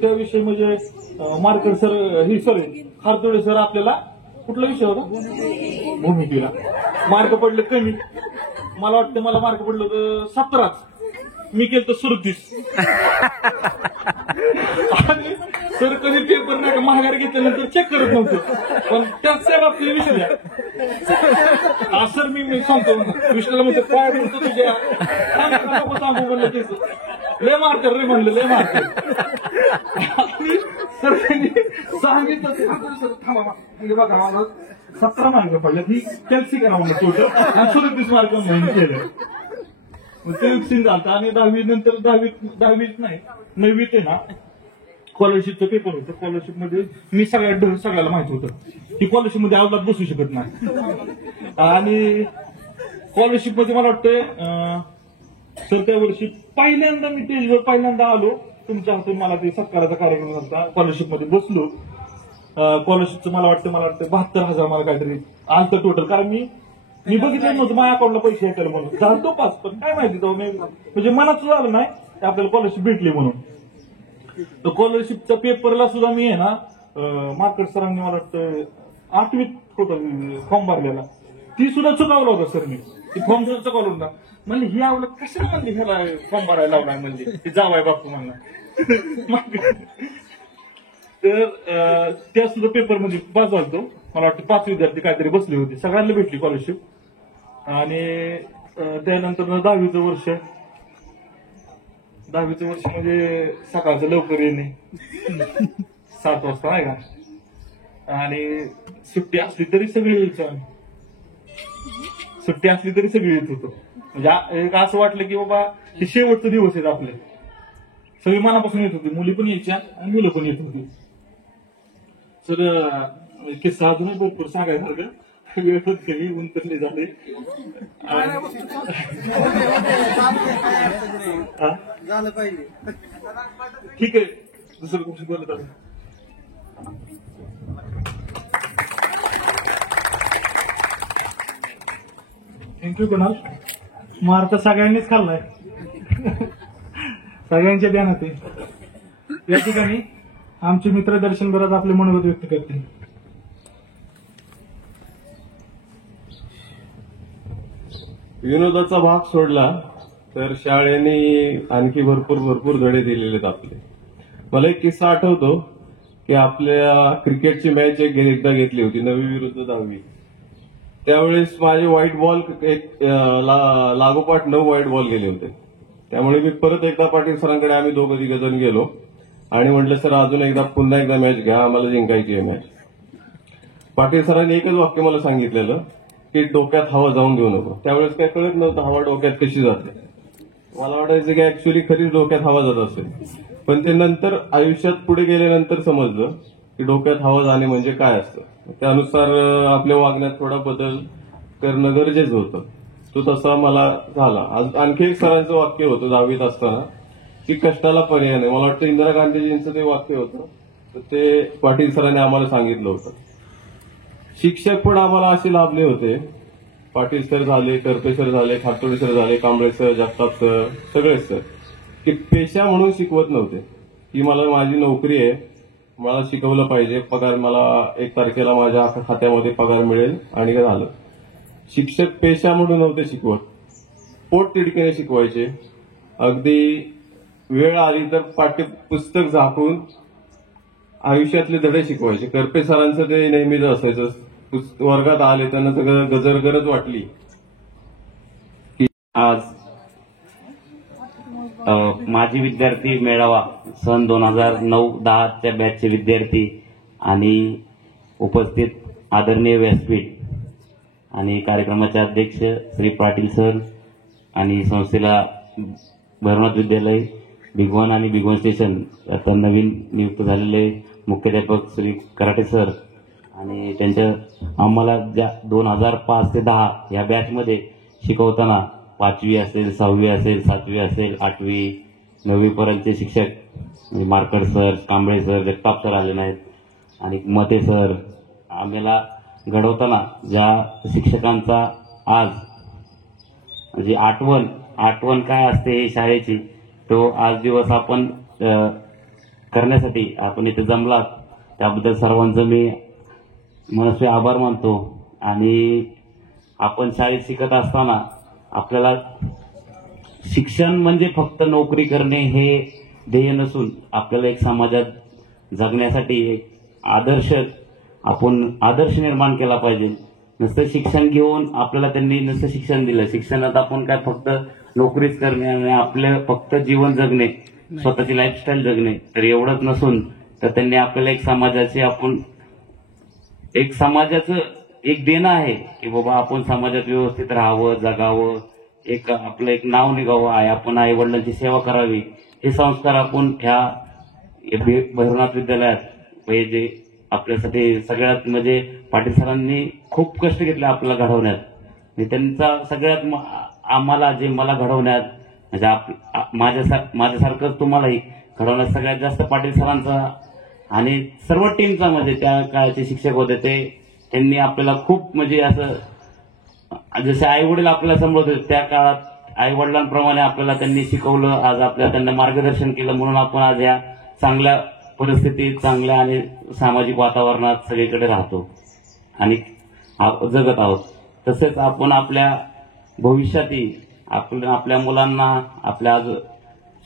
त्याविषयी म्हणजे मार्कर सर ही सर खारतोडे सर आपल्याला कुठला विषय होता भूमिकेला मार्क पडले कमी. मला वाटतं मला मार्क पडलं होतं 17च. मी केलं 37. आणि सर कधी पेपर नाही का माघार घेतल्यानंतर चेक करत नव्हतं. पण त्याच आपले विषय द्या सर मी सांगतो विषयाला म्हणतो काय म्हणतो तुझ्या सांगू म्हणलं ते लय मारकर रे म्हणलं लय मारकर. आणि सर त्यांनी सांगितलं थांबा म्हणजे बघा मला 17 मार्क पडले ही कॅल्सी करा म्हणलं टोटल आणि 37 मार्क म्हणून केलं. ते एक सीन झालं. आणि 10वी नंतर 10वीत नाही 9वीत आहे ना स्कॉलरशिपचं पेपर होतं. स्कॉलरशिप मध्ये मी सगळ्याला माहित होतं की स्कॉलरशिप मध्ये अवलाद बसू शकत नाही. आणि स्कॉलरशिप मध्ये मला वाटतं सर त्या वर्षी पहिल्यांदा मी स्टेजवर पहिल्यांदा आलो तुमच्या हातून मला ते सत्काराचा कार्यक्रम होता. स्कॉलरशिप मध्ये बसलो. स्कॉलरशिपचं मला वाटतं 72,000 मला काहीतरी आलं टोटल. कारण मी बघितलं नव्हतं माझ्या अकाउंटला पैसे येतील म्हणून झालतो पास. पण काय माहिती तो म्हणजे मनात झालं नाही आपल्याला स्कॉलरशिप भेटली म्हणून. तर स्कॉलरशिपच्या पेपरला सुद्धा मी आहे ना मार्केट सरांनी मला वाटतं 8वीत होता फॉर्म भरलेला ती सुद्धा चुकावला होता सरने. ती फॉर्म सुद्धा चुकावला होता. म्हणजे ही आवड कशाला म्हणजे ह्याला फॉर्म भरायला लावलाय म्हणजे ती जावाय बापू म्हणला. तर त्या सुद्धा पेपर मध्ये पास झालतो. मला वाटतं 5 विद्यार्थी काहीतरी बसले होते. सगळ्यांना भेटली स्कॉलरशिप. आणि त्यानंतर 10वीचं वर्ष म्हणजे सकाळचं लवकर येणे 7 वाजता नाही का. आणि सुट्टी असली तरी सगळी यायचं. सुट्टी असली तरी सगळी येत होतो. म्हणजे एक असं वाटलं की बाबा हे शेवटचे दिवस आहेत आपले. सगळी मनापासून येत होती, मुली पण यायच्या आणि मुलं पण येत होती. सर किस्सा अजूनही भरपूर सांगायसारखं, वेळ होत कमी गुंतले झाले. झालं पाहिजे. ठीक आहे, दुसरं कुठे बोलत आहे. थँक्यू कुणाल. मार तर सगळ्यांनीच खाल्लाय, सगळ्यांच्या ध्यानात आहे. या ठिकाणी आमचे मित्र दर्शनभरात आपले मनोगत व्यक्त करतील. विनोदाचा भाग सोडला तर शाळेने आणखी भरपूर धडे दिलेले आहेत आपले. मला एक किस्सा आठवतो की आपल्या क्रिकेटची मॅच एकदा घेतली होती, 9वी विरुद्ध 10वी. त्यावेळेस माझे व्हाईट बॉल लागोपाठ 9 व्हाईट बॉल गेले होते. त्यामुळे मी परत एकदा पाटील सरांकडे आम्ही 2 जण गेलो आणि म्हटलं सर अजून पुन्हा एकदा मॅच घ्या, आम्हाला जिंकायची आहे मॅच. पाटील सरांनी एकच वाक्य मला सांगितलेलं की डोक्यात हवा जाऊन देऊ नको. त्यावेळेस काय कळत नव्हतं हवा डोक्यात कशी जाते. मला वाटायचं की ऍक्च्युली खरीच डोक्यात हवा जात असेल, पण ते नंतर आयुष्यात पुढे गेल्यानंतर समजलं की डोक्यात हवा जाणे म्हणजे काय असतं. त्यानुसार आपल्या वागण्यात थोडा बदल करणं गरजेचं होतं. तो तसा मला झाला. आणखी एक सरांचं वाक्य होतं 10वीत असताना की कष्टाला पर्याय नाही. मला वाटतं इंदिरा गांधीजींचं ते वाक्य होतं, तर ते पाटील सरांनी आम्हाला सांगितलं होतं. शिक्षक पण आम्हाला असे लाभले होते. पाटील सर झाले, करपे सर झाले, खातोडे सर झाले, कांबळे सर, जगताप सर, सगळेच सर, की पेशा म्हणून शिकवत नव्हते की मला माझी नोकरी आहे, मला शिकवलं पाहिजे, पगार मला 1 तारखेला माझ्या खात्यामध्ये पगार मिळेल आणि काय झालं. शिक्षक पेशा म्हणून नव्हते शिकवत, पोट तिडकीने शिकवायचे. अगदी वेळ आली तर पाठ्यपुस्तक झाकून आयुष्यातले धडे शिकवायचे. करपे सरांचं ते नेहमीच असायचं. वर्गात आले त्यांना सगळं गजरगरज वाटली की आज माजी विद्यार्थी मेळावा सन 2009-10च्या बॅचचे विद्यार्थी आणि उपस्थित आदरणीय व्यासपीठ आणि कार्यक्रमाचे अध्यक्ष श्री पाटील सर आणि संस्थेला भैरवनाथ विद्यालय भिगवण आणि भिगवण स्टेशन आता नवीन नियुक्त झालेले मुख्याध्यापक श्री कराटे सर आणि त्यांच्या आम्हाला ज्या 2005 ते 10 या बॅचमध्ये शिकवताना 5वी असेल, 6वी असेल, 7वी असेल, 8वी 9वी पर्यंतचे शिक्षक marker sir, Kamble sir, Jagtap sir आले नाहीत आणि मते सर, आम्हाला घडवताना ज्या शिक्षकांचा आज म्हणजे आठवण काय असते शाळेची, तो आज दिवस आपण करण्यासाठी आपण इथे जमलात त्याबद्दल सर्वांचं मी मनस्वी आभार मानतो. आणि आपण शाळेत शिकत असताना आपल्याला शिक्षण म्हणजे फक्त नोकरी करणे हे ध्येय नसून आपल्याला एक समाजात जगण्यासाठी एक आदर्श निर्माण केला पाहिजे. नुसतं शिक्षण घेऊन आपल्याला त्यांनी नुसतं शिक्षण दिलं, शिक्षणात आपण काय फक्त नोकरीच करणे आणि आपलं फक्त जीवन जगणे, स्वतःची लाईफस्टाईल जगणे तर एवढंच नसून तर त्यांनी आपल्याला एक समाजाचं एक देणं आहे की बाबा आपण समाजात व्यवस्थित राहावं, जगावं, आपलं एक नाव निघावं आहे, आपण आई वडिलांची सेवा करावी. हे संस्कार आपण ह्या भैरवनाथ विद्यालयात जे आपल्यासाठी सगळ्यात म्हणजे पाटील सरांनी खूप कष्ट घेतले आपल्याला घडवण्यात. त्यांचा सगळ्यात मला घडवण्यात म्हणजे माझ्यासारखंच तुम्हालाही घडवण्यात सगळ्यात जास्त पाटील सरांचा आणि सर्व टीमचा म्हणजे त्या काळाचे शिक्षक होते त्यांनी आपल्याला खूप म्हणजे असं जसे आई वडील आपल्याला सांभाळत होते त्या काळात आई वडिलांप्रमाणे आपल्याला त्यांनी शिकवलं. आज आपल्याला त्यांना मार्गदर्शन केलं म्हणून आपण आज या चांगल्या परिस्थितीत, चांगल्या आणि सामाजिक वातावरणात सगळीकडे राहतो आणि जगत आहोत. तसेच आपण आपल्या भविष्यातही आपल्या मुलांना, आपल्या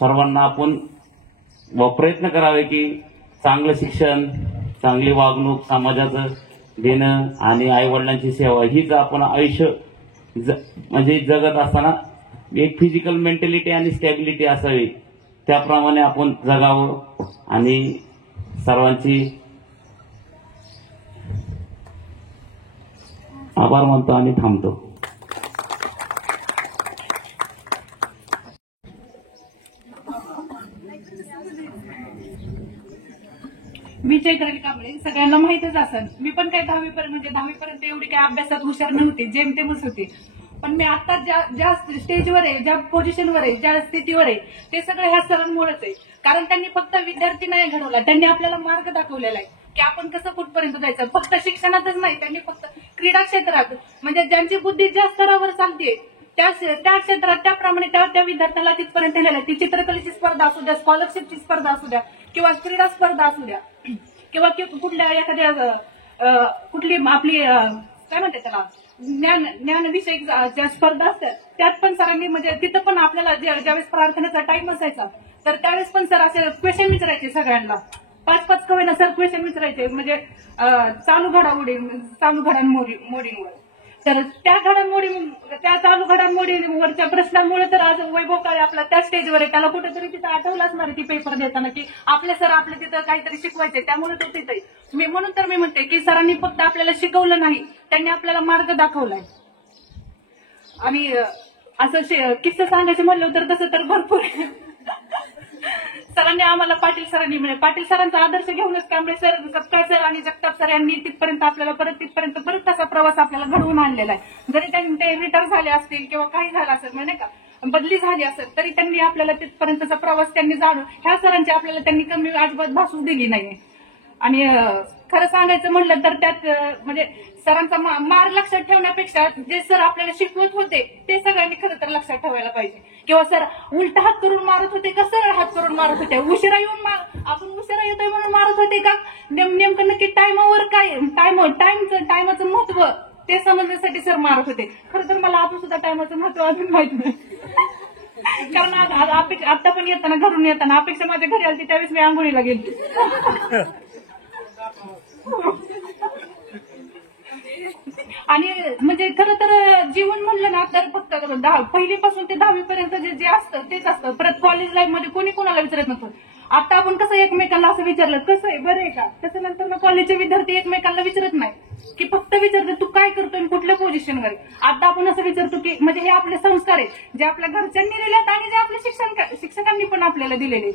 सर्वांना आपण प्रयत्न करावे की चांगलं शिक्षण, चांगली वागणूक समाजाचं देणं आणि आई वडिलांची सेवा हीच आपण आयुष्य म्हणजे जगत असताना एक फिजिकल मेंटॅलिटी आणि स्टॅबिलिटी असावी त्याप्रमाणे आपण जगावं. आणि सर्वांची आभार मानतो आणि थांबतो. असल्यामुळे सगळ्यांना माहितच असेल, मी पण काही 10वी म्हणजे 10वी एवढी काही अभ्यासात हुशार नव्हते, जेमतेमच होते. पण मी आता ज्या स्टेजवर आहे, ज्या पोझिशनवर आहे, ज्या स्थितीवर आहे, ते सगळं ह्या सरांमुळेच आहे. कारण त्यांनी फक्त विद्यार्थी नाही घडवला, त्यांनी आपल्याला मार्ग दाखवलेला आहे की आपण कसं कुठपर्यंत जायचं. फक्त शिक्षणातच नाही, त्यांनी फक्त क्रीडा क्षेत्रात म्हणजे ज्यांची बुद्धी ज्या स्तरावर चालते त्या क्षेत्रात त्याप्रमाणे त्या विद्यार्थ्याला तिथपर्यंत नेलेलं आहे. ती चित्रकलेची स्पर्धा असू द्या, स्कॉलरशिपची स्पर्धा असू द्या, किंवा क्रीडा स्पर्धा असू द्या, किंवा कुठल्या एखाद्या कुठली आपली काय म्हणते त्याला ज्ञानविषयक ज्या स्पर्धा असतात त्यात पण सरांनी म्हणजे तिथं पण आपल्याला ज्यावेळेस प्रार्थनेचा टाइम असायचा तर त्यावेळेस पण सर असे क्वेश्चन विचारायचे सगळ्यांना, 5-5 कवेना सर क्वेश्चन विचारायचे म्हणजे चालू घडामोडींवर. तर त्या चालू घडामोडीवरच्या प्रश्नांमुळे तर आज वैभव काळे आपला त्या स्टेजवर आहे. त्याला कुठेतरी तिथं आठवलं असणार ती पेपर देताना की आपले सर आपल्या तिथं काहीतरी शिकवायचे, त्यामुळे तो तिथे. म्हणून तर मी म्हणते की सरांनी फक्त आपल्याला शिकवलं नाही, त्यांनी आपल्याला मार्ग दाखवलाय. आणि असं किस्सा सांगायचे म्हणलं तर तसं तर भरपूर सरांनी आम्हाला पाटील सरांचा आदर्श घेऊनच कांबळे सर, सपकाळ सर आणि जगताप सर यांनी तिथपर्यंत आपल्याला तिथपर्यंत परत तसा प्रवास आपल्याला घडवून आणलेला आहे. जरी ते रिटायर झाले असतील किंवा काही झालं असेल म्हणजे का बदली झाली असेल तरी त्यांनी आपल्याला तिथपर्यंतचा प्रवास त्यांनी जाणून ह्या सरांची आपल्याला त्यांनी कमी अजिबात भासू दिली नाही. आणि खरं सांगायचं म्हणलं तर त्यात म्हणजे सरांचा मार्ग लक्षात ठेवण्यापेक्षा जे सर आपल्याला शिकवत होते ते सगळ्यांनी खरं तर लक्षात ठेवायला पाहिजे. किंवा सर उलटा हात करून मारत होते का सरळ हात करून मारत होते, उशिरा येऊन आपण उशिरा येतोय म्हणून मारत होते का नेमकं नक्की टायमावर काय टायमाचं महत्व ते समजण्यासाठी सर मारत होते. खरं तर मला अजून सुद्धा टायमाचं महत्व अजून माहित नाही. कारण आता पण येताना घरून येताना अपेक्षा माझ्या घरी आली त्यावेळेस मी आंघोळीला गेली. आणि म्हणजे खरं तर जीवन म्हणलं ना तर फक्त पहिलीपासून ते 10वी पर्यंत जे असतं तेच असतं. परत कॉलेज लाईफ मध्ये कोणी कोणाला विचारत नसतं. आता आपण कसं एकमेकांना असं विचारलं कसं आहे बरं आहे का, तसं नंतर मग कॉलेजचे विद्यार्थी एकमेकांना विचारत नाही की फक्त विचारतो तू काय करतोय कुठल्या पोझिशनवर. आता आपण असं विचारतो की म्हणजे हे आपले संस्कार आहेत जे आपल्या घरच्यांनी दिलेत आणि जे आपल्या शिक्षकांनी पण आपल्याला दिलेले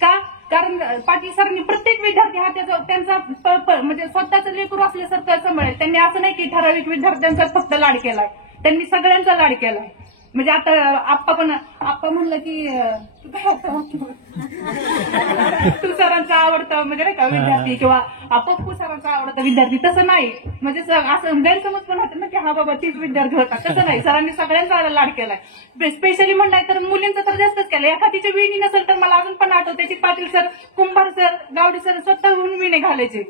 का. कारण पाटील सरांनी प्रत्येक विद्यार्थी हा त्यांचा म्हणजे स्वतःचं लेकरू असल्यासारखं सांभाळेल. त्यांनी असं नाही की ठराविक विद्यार्थ्यांचा फक्त लाड केलाय, त्यांनी सगळ्यांचा लाड केलाय. म्हणजे आता आप्पा म्हणलं की तू सरांचा आवडता म्हणजे नाही का विद्यार्थी किंवा पप्पू सरांचा आवडता विद्यार्थी, तसं नाही. म्हणजे असं गैरसमज पण होतं ना की हा बाबा तीच विद्यार्थी होता, तसं नाही. सरांनी सगळ्यांचा लाड केलाय. स्पेशली म्हणणार तर मुलींचा तर जास्तच केलं. एखादीची विणी नसेल तर मला अजून पण आठवते की पाटील सर, कुंभार सर, गावडे सर स्वतःहून विणी घालायचे,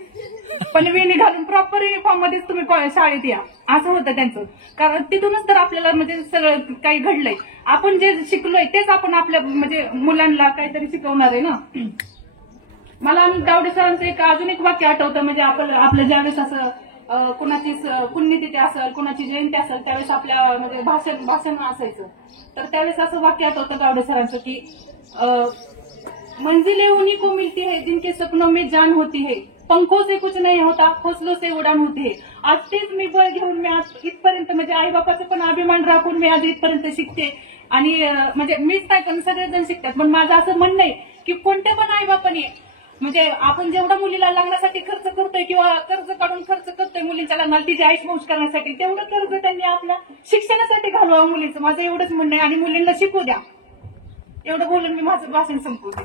पण विणी घालून प्रॉपर युनिफॉर्म मध्येच तुम्ही शाळेत या असं होतं त्यांचं. कारण तिथूनच तर आपल्याला म्हणजे सगळं काही घडलंय. आपण जे शिकलोय तेच आपण आपल्या म्हणजे मुलांना काहीतरी शिकवणार आहे ना. मला गावडे सरांचं अजून एक वाक्य आठवतं. म्हणजे आपलं ज्यावेळेस असं कुणाची पुण्यतिथी असेल, कुणाची जयंती असेल त्यावेळेस आपल्या म्हणजे भाषण असायचं. तर त्यावेळेस असं वाक्य आठवतं गावडे सरांचं की मंजिले उन्हीं को मिलती है जिनके सपनों में जान होती है, पंखों से कुछ नहीं होता हौसलों से उडान होती है. आज तेच मी बळ घेऊन मी आज इथपर्यंत म्हणजे आई बापाचा पण अभिमान राखून मी आज इथपर्यंत शिकते. आणि म्हणजे मीच काय पण सगळेजण शिकतात. पण माझं असं म्हणणं आहे की कोणत्या पण आई बापाने म्हणजे आपण जेवढा मुलीला लग्नासाठी खर्च करतोय किंवा कर्ज काढून खर्च करतोय मुलींच्या लग्नाला तिची आयुष्यमौज करण्यासाठी, तेवढं कर्ज त्यांनी आपल्या शिक्षणासाठी घालवा मुलीचं. माझं एवढंच म्हणणं आहे. आणि मुलींना शिकू द्या. एवढं बोलून मी माझं भाषण संपवते.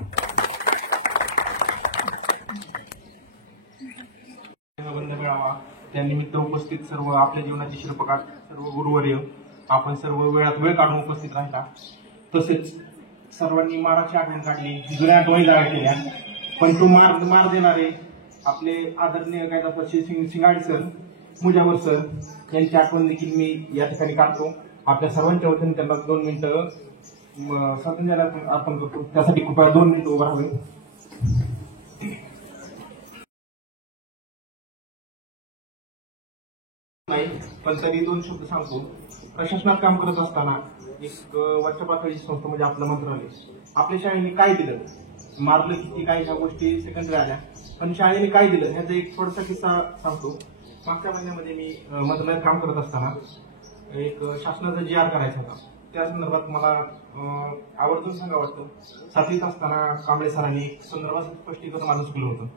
बंद मिळावा त्यानिमित्त उपस्थित सर्व आपल्या जीवनाचे शिल्पकार सर्व गुरुवर्य, आपण सर्व वेळात वेळ काढून उपस्थित राहिला. तसेच सर्वांनी माराची आठवण काढली, जुन्या आठवणी जागा केल्या. पण तो मार देणारे आपले आदरणीय कायदा शिंगाडी सर, मुजावर सर यांची आठवण देखील मी या ठिकाणी काढतो. आपल्या सर्वांच्या वतीने त्यांना 2 मिनिटं श्रद्धांजली अर्पण करतो. त्यासाठी कृपया 2 मिनिटं उभं राहावे. नाही पण तरी 2 शब्द सांगतो. प्रशासनात काम करत असताना एक वरच्या पातळीची संस्था म्हणजे आपलं मंत्रालय, आपल्या शाळेने काय दिलं, मारलं किती काय ह्या गोष्टी सेकंडरी आल्या, पण शाळेने काय दिलं ह्याचा एक थोडासा किस्सा सांगतो. मागच्या महिन्यामध्ये मी मंत्रालयात काम करत असताना एक शासनाचा GR करायचा होता. त्या संदर्भात मला आवर्जून सांगा वाटतं. 7वीत असताना कांबळे सरांनी संदर्भात स्पष्टीकरण माझं चुकलं होतं.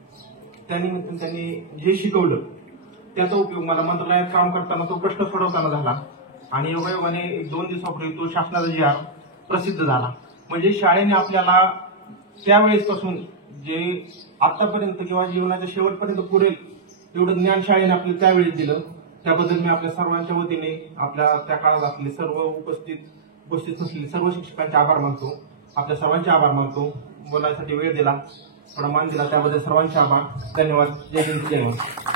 त्यानिमित्ताने त्यांनी जे शिकवलं त्याचा उपयोग मला मंत्रालयात काम करताना तो प्रश्न सोडवताना झाला आणि योगायोगाने 1-2 दिवसापूर्वी तो शासनाचा जी.आर. प्रसिद्ध झाला. म्हणजे शाळेने आपल्याला त्यावेळेसपासून जे आतापर्यंत किंवा जीवनाच्या शेवटपर्यंत पुरेल एवढं ज्ञान शाळेने आपल्याला त्यावेळेस दिलं. त्याबद्दल मी आपल्या सर्वांच्या वतीने आपल्या त्या काळात असलेले सर्व उपस्थित असलेले सर्व शिक्षकांचे आभार मानतो. आपल्या सर्वांचे आभार मानतो. बोलायसाठी वेळ दिला, थोडा मान दिला, त्याबद्दल सर्वांचे आभार. धन्यवाद. जय हिंद, जय महाराष्ट्र.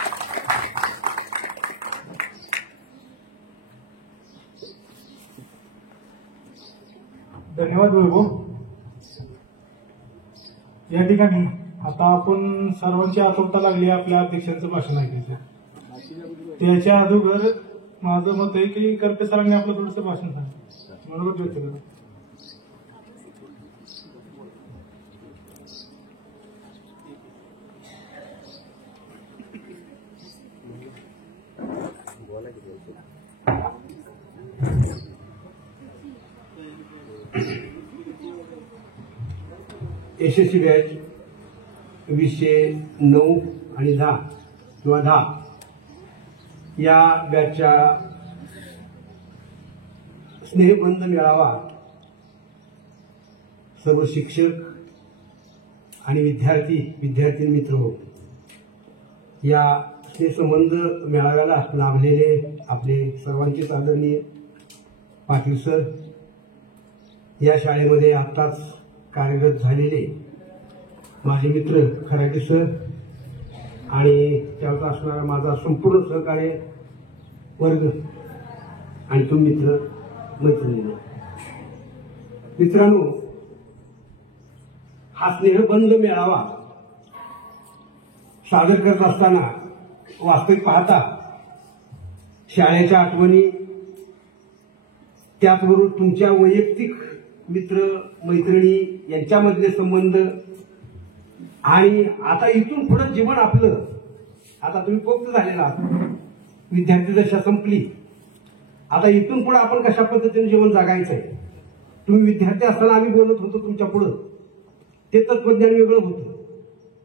धन्यवाद वैभव. या ठिकाणी आता आपण सर्वांची आतुरता लागली आपल्या अध्यक्षांचं भाषण ऐकायचं. त्याच्या अगोदर माझं मत आहे की करपे सरांनी आपलं थोडंसं भाषण सांगितलं बरोबर व्यक्त केलं. यशस्वी बॅच 2009 आणि 10 किंवा 10 या बॅचच्या स्नेहबंध मेळावा सर्व शिक्षक आणि विद्यार्थी मित्र हो, या स्नेहसंबंध मेळाव्याला लाभलेले आपले सर्वांचे आदरणीय पाटील सर, या शाळेमध्ये आत्ताच कार्यरत झालेले माझे मित्र खराटे सर आणि त्याचा असणारा माझा संपूर्ण सहकार्य वर्ग आणि तो मैत्रिणी. मित्रांनो, हा स्नेहबंध मेळावा सादर करत असताना वास्तविक पाहता शाळेच्या आठवणी, त्याचबरोबर तुमच्या वैयक्तिक मित्र मैत्रिणी यांच्यामधले संबंध आणि आता इथून पुढे जीवन आपलं, आता तुम्ही पोक्त झालेला आहात, विद्यार्थी दशा संपली, आता इथून पुढे आपण कशा पद्धतीने जीवन जगायचंय. तुम्ही विद्यार्थी असताना आम्ही बोलत होतो तुमच्या पुढं, ते तत्वज्ञान वेगळं होतं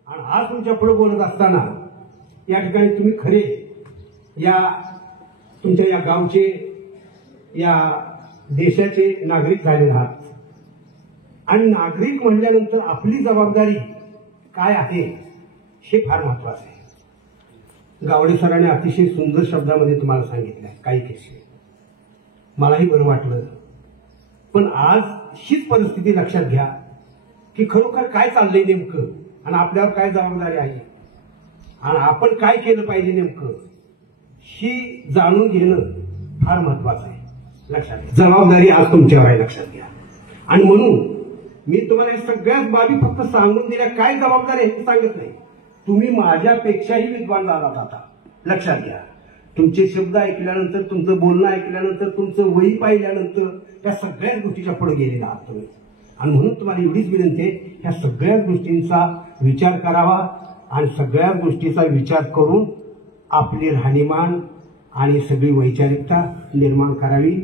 आणि आज तुमच्या पुढे बोलत असताना या ठिकाणी तुम्ही खरे या तुमच्या या गावचे, या देशाचे नागरिक झालेले आहात. आणि नागरिक म्हणल्यानंतर आपली जबाबदारी काय आहे हे फार महत्वाचं आहे. गावडे सरांनी अतिशय सुंदर शब्दामध्ये तुम्हाला सांगितलं काही केस, मलाही बरं वाटलं. पण आज हीच परिस्थिती लक्षात घ्या की खरोखर काय चाललंय नेमकं आणि आपल्यावर काय जबाबदारी आहे आणि आपण काय केलं पाहिजे नेमकं ही जाणून घेणं फार महत्वाचं आहे. लक्षात घ्या, जबाबदारी आज तुमच्यावर आहे, लक्षात घ्या. आणि म्हणून मी तुम्हाला हे सगळ्याच बाबी फक्त सांगून दिल्या, काय जबाबदारी आहे हे सांगत नाही. तुम्ही माझ्यापेक्षाही विद्वान झालात आता, लक्षात घ्या. तुमचे शब्द ऐकल्यानंतर, तुमचं बोलणं ऐकल्यानंतर, तुमचं वही पाहिल्यानंतर त्या सगळ्याच गोष्टीच्या पुढे गेलेला आहात तुम्ही. आणि म्हणून तुम्हाला एवढीच विनंती आहे, ह्या सगळ्याच गोष्टींचा विचार करावा आणि सगळ्याच गोष्टीचा विचार करून आपली राहणीमान आणि सगळी वैचारिकता निर्माण करावी.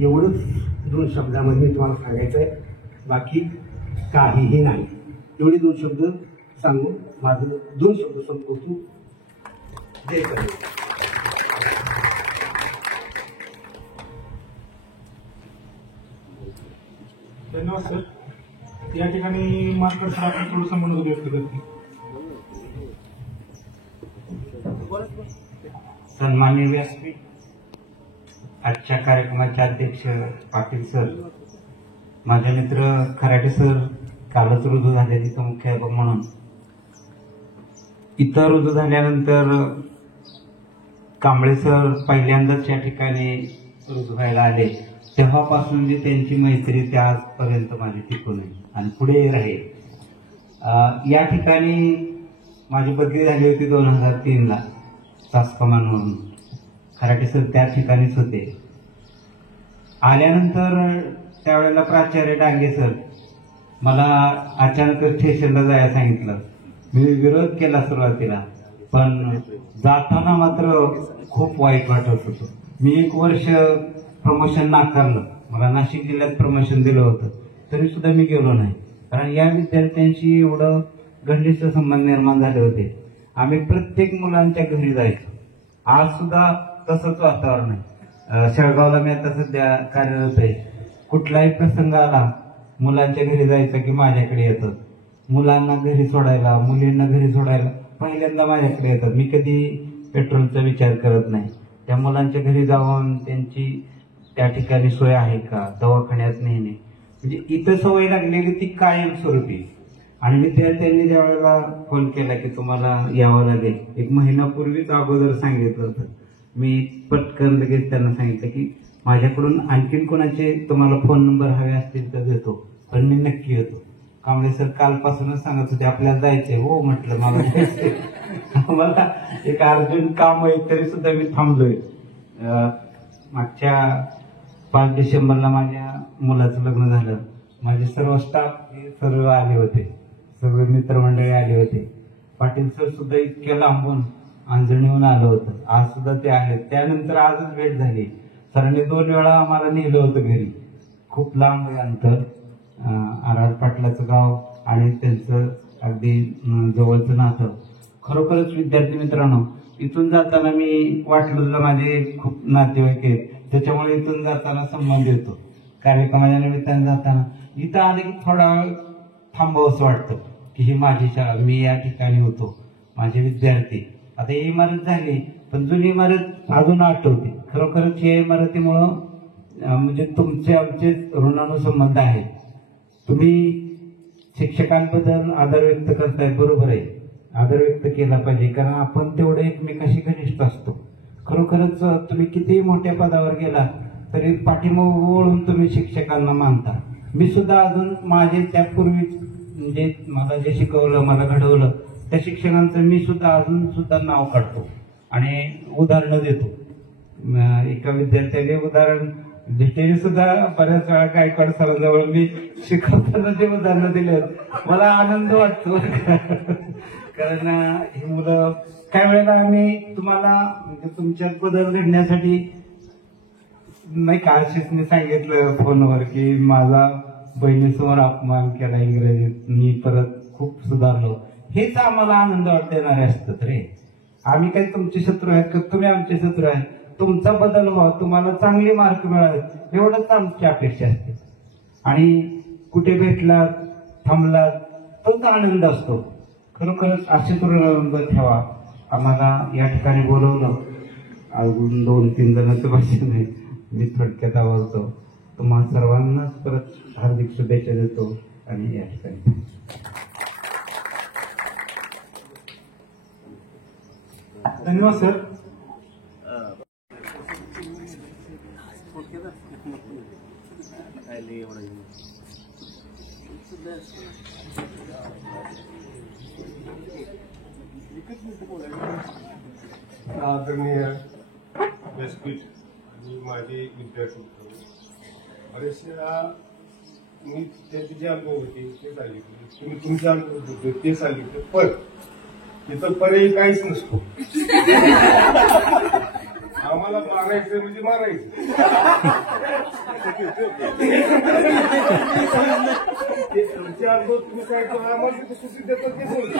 एवढंच 2 शब्दामध्ये मी तुम्हाला सांगायचं आहे, बाकी काहीही नाही. एवढे 2 शब्द सांगून माझं 2 शब्द संपवतो. जय कल्याण. धन्यवाद सर. या ठिकाणी मास्टर सर आपण थोडंसं मनोगत व्यक्त करते. सन्माननीय व्यासपीठ, आजच्या कार्यक्रमाचे अध्यक्ष पाटील सर, माझे मित्र खराटे सर, कालच रुजू झालेले इथं मुख्याध्यापक म्हणून, इथं रुजू झाल्यानंतर कांबळे सर पहिल्यांदाच या ठिकाणी रुजू व्हायला आले, तेव्हापासून जी त्यांची मैत्री त्या आजपर्यंत माझी टिकून आहे आणि पुढे राहील. या ठिकाणी माझी बदली झाली होती 2003ला तास कमानवरून. खराटे सर त्या ठिकाणीच होते. आल्यानंतर त्यावेळेला प्राचार्य डांगे सर मला अचानक स्टेशनला जायला सांगितलं. मी विरोध केला सुरुवातीला, पण जाताना मात्र खूप वाईट वाटत होतं. मी 1 वर्ष प्रमोशन नाकारलं, मला नाशिक जिल्ह्यात प्रमोशन दिलं होतं, तरी सुद्धा मी गेलो नाही, कारण या विद्यार्थ्यांशी एवढं घनिष्ठ संबंध निर्माण झाले होते. आम्ही प्रत्येक मुलांच्या घरी जायचो. आज सुद्धा तसंच वातावरण आहे. शेळगावला मी आता सध्या कार्यरत आहे. कुठलाही प्रसंग आला मुलांच्या घरी जायचं की माझ्याकडे येतात. मुलांना घरी सोडायला, मुलींना घरी सोडायला पहिल्यांदा माझ्याकडे येतात. मी कधी पेट्रोलचा विचार करत नाही. त्या मुलांच्या घरी जाऊन त्यांची त्या ठिकाणी सोय आहे का, दवाखान्यात नेणे, म्हणजे इथं सवय लागलेली ती कायमस्वरूपी. आणि विद्यार्थ्यांनी ज्या वेळेला फोन केला की तुम्हाला यावं लागेल, एक महिन्यापूर्वीच अगोदर सांगितलं होतं. मी पटकन लगेच त्यांना सांगितलं की माझ्याकडून आणखीन कोणाचे तुम्हाला फोन नंबर हवे असतील तर देतो, पण मी नक्की येतो. कांबळे सर कालपासूनच सांगत होते आपल्याला जायचंय. हो म्हटलं मला जायचंय. मला एक अर्जंट काम आहे तरी सुद्धा मी थांबलोय. मागच्या 5 डिसेंबरला माझ्या मुलाचं लग्न झालं. माझे सर्व स्टाफ हे सर्व आले होते, सर्व मित्रमंडळी आले होते. पाटील सर सुद्धा इतक्या लांबून अंजणीहून आलं होतं. आज सुद्धा ते आहेत. त्यानंतर आजच भेट झाली. सरांनी 2 वेळा आम्हाला नेलं होतं घरी. खूप लांब आहे अंतर. आराड पाटलाचं गाव आणि त्यांचं अगदी जवळचं नातं. खरोखरच विद्यार्थी मित्रांनो, इथून जाताना मी वाटलं माझे खूप नातेवाईक आहेत, त्याच्यामुळे इथून जाताना संबंध येतो. कार्यक्रमाच्या निमित्ताने जाताना इथं आले की थोडा वेळ थांबावंसं वाटतं की ही माझी शाळा, मी या ठिकाणी होतो, माझे विद्यार्थी. आता ही इमारत झाली पण जुनी इमारत अजून आठवते. खरोखरच या इमारतीमुळं म्हणजे तुमचे आमचे ऋणानुसंबंध आहे. तुम्ही शिक्षकांबद्दल आदर व्यक्त करताय, बरोबर आहे, आदर व्यक्त केला पाहिजे, कारण आपण तेवढे एकमेकाशी घनिष्ठ असतो. खरोखरच तुम्ही कितीही मोठ्या पदावर गेला तरी पाठीमागे वळून तुम्ही शिक्षकांना मानता. मी सुद्धा अजून माझे त्यापूर्वी म्हणजे मला जे शिकवलं, मला घडवलं त्या शिक्षकांचं मी सुद्धा अजून सुद्धा नाव काढतो आणि उदाहरणं देतो. एका विद्यार्थ्याने उदाहरण त्याने सुद्धा बऱ्याच वेळा गायकवाड सरांजवळ मी शिकवताना जे उदाहरणं दिले मला आनंद वाटतो. कारण ही मुलं काही वेळेला आम्ही तुम्हाला म्हणजे तुमच्यात बदल घडण्यासाठी नाही का, आशिषने सांगितलं फोनवर की माझा बहिणीसमोर अपमान केला इंग्रजीत, मी परत खूप सुधारलो. हेच आम्हाला आनंद देणारे असतात रे. आम्ही काही तुमचे शत्रू आहेत का, तुम्ही आमचे शत्रू आहेत. तुमचा बदल व्हावा, तुम्हाला चांगले मार्क मिळावेत एवढंच आमची अपेक्षा असते. आणि कुठे भेटलात, थांबलात, तोच आनंद असतो. खरोखरच असे ऋणानुबंध ठेवा. आम्हाला या ठिकाणी बोलवलं, अजून 2-3 जणांचं भाषण आहे, मी थोडक्यात आवडतो. तुम्हाला सर्वांनाच परत हार्दिक शुभेच्छा देतो आणि या ठिकाणी धन्यवाद सर. आदरणीय व्यासपीठ आणि माझे विद्यार्थी बरेचशा मी त्याचे जे अनुभव होते ते सांगितले, तुम्ही तुमचे अनुभव होते ते सांगितले, पण तिथं पर्याय काहीच नसतो. आम्हाला मारायचं म्हणजे मारायचं. तुमचे अनुभव तुम्ही काय आम्हाला तिथे सुट्टी देतात ते बोलतो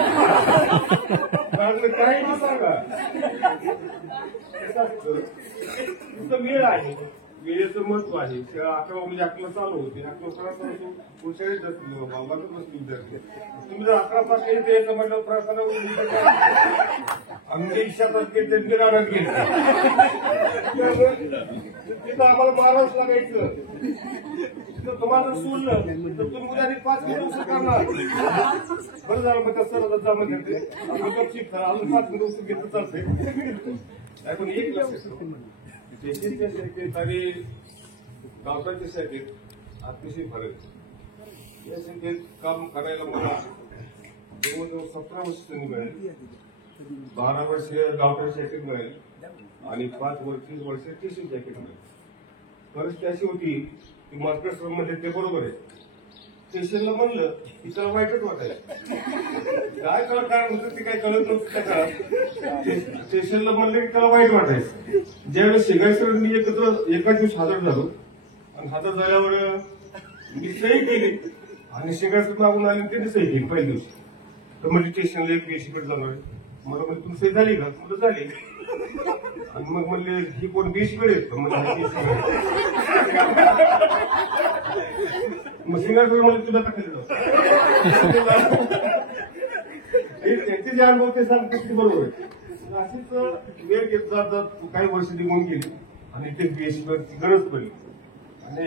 काही ना सांगा. तिथं वेळ आहे, वेळेचं महत्व आहे. 11 म्हणजे 11 चालू होते, 11 पुढच्या विद्यार्थी. तुम्ही जर 11 तारखेला ते यायचं म्हटलं प्रार्थना आमच्या इच्छात त्यांनी राहण्यात गेले तिथं आम्हाला मारावंच लागायचं. तिथं तुम्हाला सोडलं तर तुम्ही उद्या 5 मिनिटं करणार. बरं झालं मग तसं जमा करते गपचिप करा, अजून 5 मिनिटं घेतलं चालते. पण एक लक्षात देशाच्या शर्यतीत आणि गावठाच्या शर्यतीत अतिशय फरक. या शर्यतीत काम करायला मला जवळजवळ 17 वर्ष संधी मिळाली. 12 वर्ष गावठाच्या शर्यतीत मिळाली आणि 5 वर्ष टीसी जॅकेट मिळाली. परिस्थिती अशी होती की मार्केट मध्ये ते बरोबर आहे, स्टेशनला म्हणलं की त्याला वाईटच वाटायला. काय कारण होतं ते काय कळत नव्हतं त्या काळात. स्टेशनला म्हणलं की त्याला वाईट वाटायचं. ज्यावेळेस शेगावकरांनी एकत्र एकाच दिवशी हजर झालो आणि हजर झाल्यावर मी सही केली आणि शेगावकर मागून आले त्यांनी सही केली पहिल्या दिवशी. तर म्हणजे स्टेशनला एक पेशीकडे जाणार मला म्हणजे तुमची झाली का? तुला झाली. आणि मग म्हणले ही कोण 20 वेळ येत मग सिंगर म्हणजे तुला टाकलेलं त्यांचे जे अनुभव ते सांगते ते बरोबर आहे. अशीच वेळ घेत जातात काही वर्ष निघून गेली आणि ते बीएससीवरची गरज पडली आणि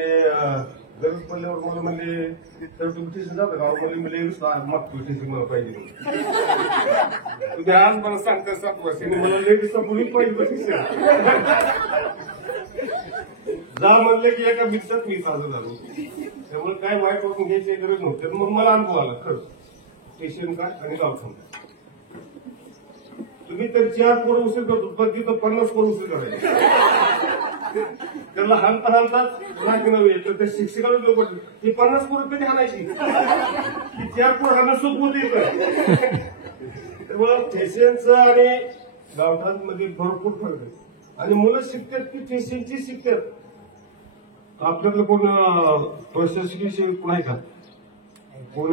गरज पडल्यावर मला म्हणजे तुम्ही स्टेशन जाता का? मला मागतो स्टेशन मला पाहिजे तुम्ही आज मला सांगता 7 वर्षांनी मला लेडीजचा मुली पाहिजे जा म्हणलं की एका मिनिटात मी साजं झालो. त्यामुळे काय वाईट वाटून घ्यायची गरज नव्हती. मग मला अनुभव आला खरं स्टेशन काय आणि गावठाण तुम्ही तर 4 पोरं उशीर करतो पण तिथं 50 पोरं उशीर करायचे त्याला हाणता हाणतात नाकी नव्हे तर त्या शिक्षकाला जो पडलं ही 50 पोरं कधी हाणायची ही 4 पोरं हाणं सोप होती त्यामुळं फॅशनचं आणि गावठाणमध्ये भरपूर फरक आहे. आणि मुलं शिकतात की फॅशनची शिकतात. आपल्याकडे कोण प्रशासकीय कोण आहे का? कोण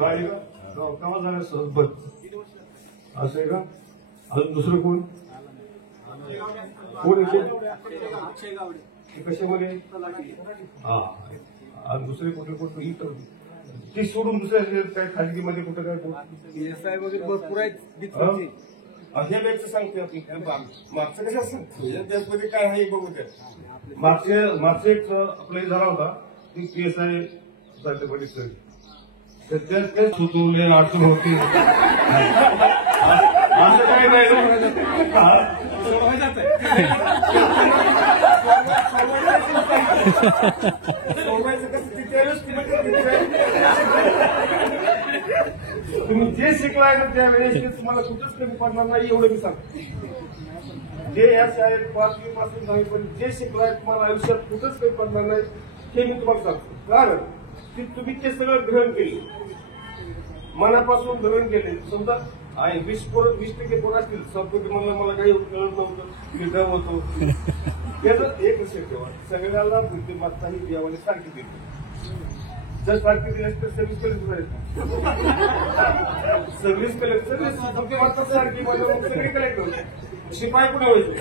गाडी का केव्हा झालं सहज बस असं आहे का? अजून दुसरं कोण येते कशामध्ये? हा आणि दुसरे कुठे कुठे इतर ती सोडून दुसऱ्या काय खाजगीमध्ये कुठं काय एसआय मध्ये भरपूर आहेत. हे बॅचचं सांगते आपण मागचं कशा सांगतो त्यामध्ये काय आहे बघू त्या मागचे एक आपला झाला होता ती PSI परीक्षा त्याच्यात काय सुचवले अडचण होती असं काही नाही. तुम्ही जे शिकलाय ना त्यावेळेस तुम्हाला कुठंच कमी पडणार नाही एवढं मी सांगतो. जे या शाळेत 5वी पासून 10वी पण जे शिकलाय तुम्हाला आयुष्यात कुठंच कमी पडणार नाही हे मी तुम्हाला सांगतो. कारण की तुम्ही ते सगळं ग्रहण केले मनापासून ग्रहण केले. समजा 20% पोरं असतील संपत्ती म्हणलं मला काही कळत नव्हतं मी गव होतो त्याचं एक लक्षात ठेवा सगळ्याला बुद्धिमत्ता ही देवाने सारखी दिली. जर सारखी दिली तर सर्व्हिस कलेक्टर सर्व्हिस कलेक्टर बुद्धिमत्ता सारखी म्हणजे सगळी कलेक्टर शिपाई कुठे व्हायचे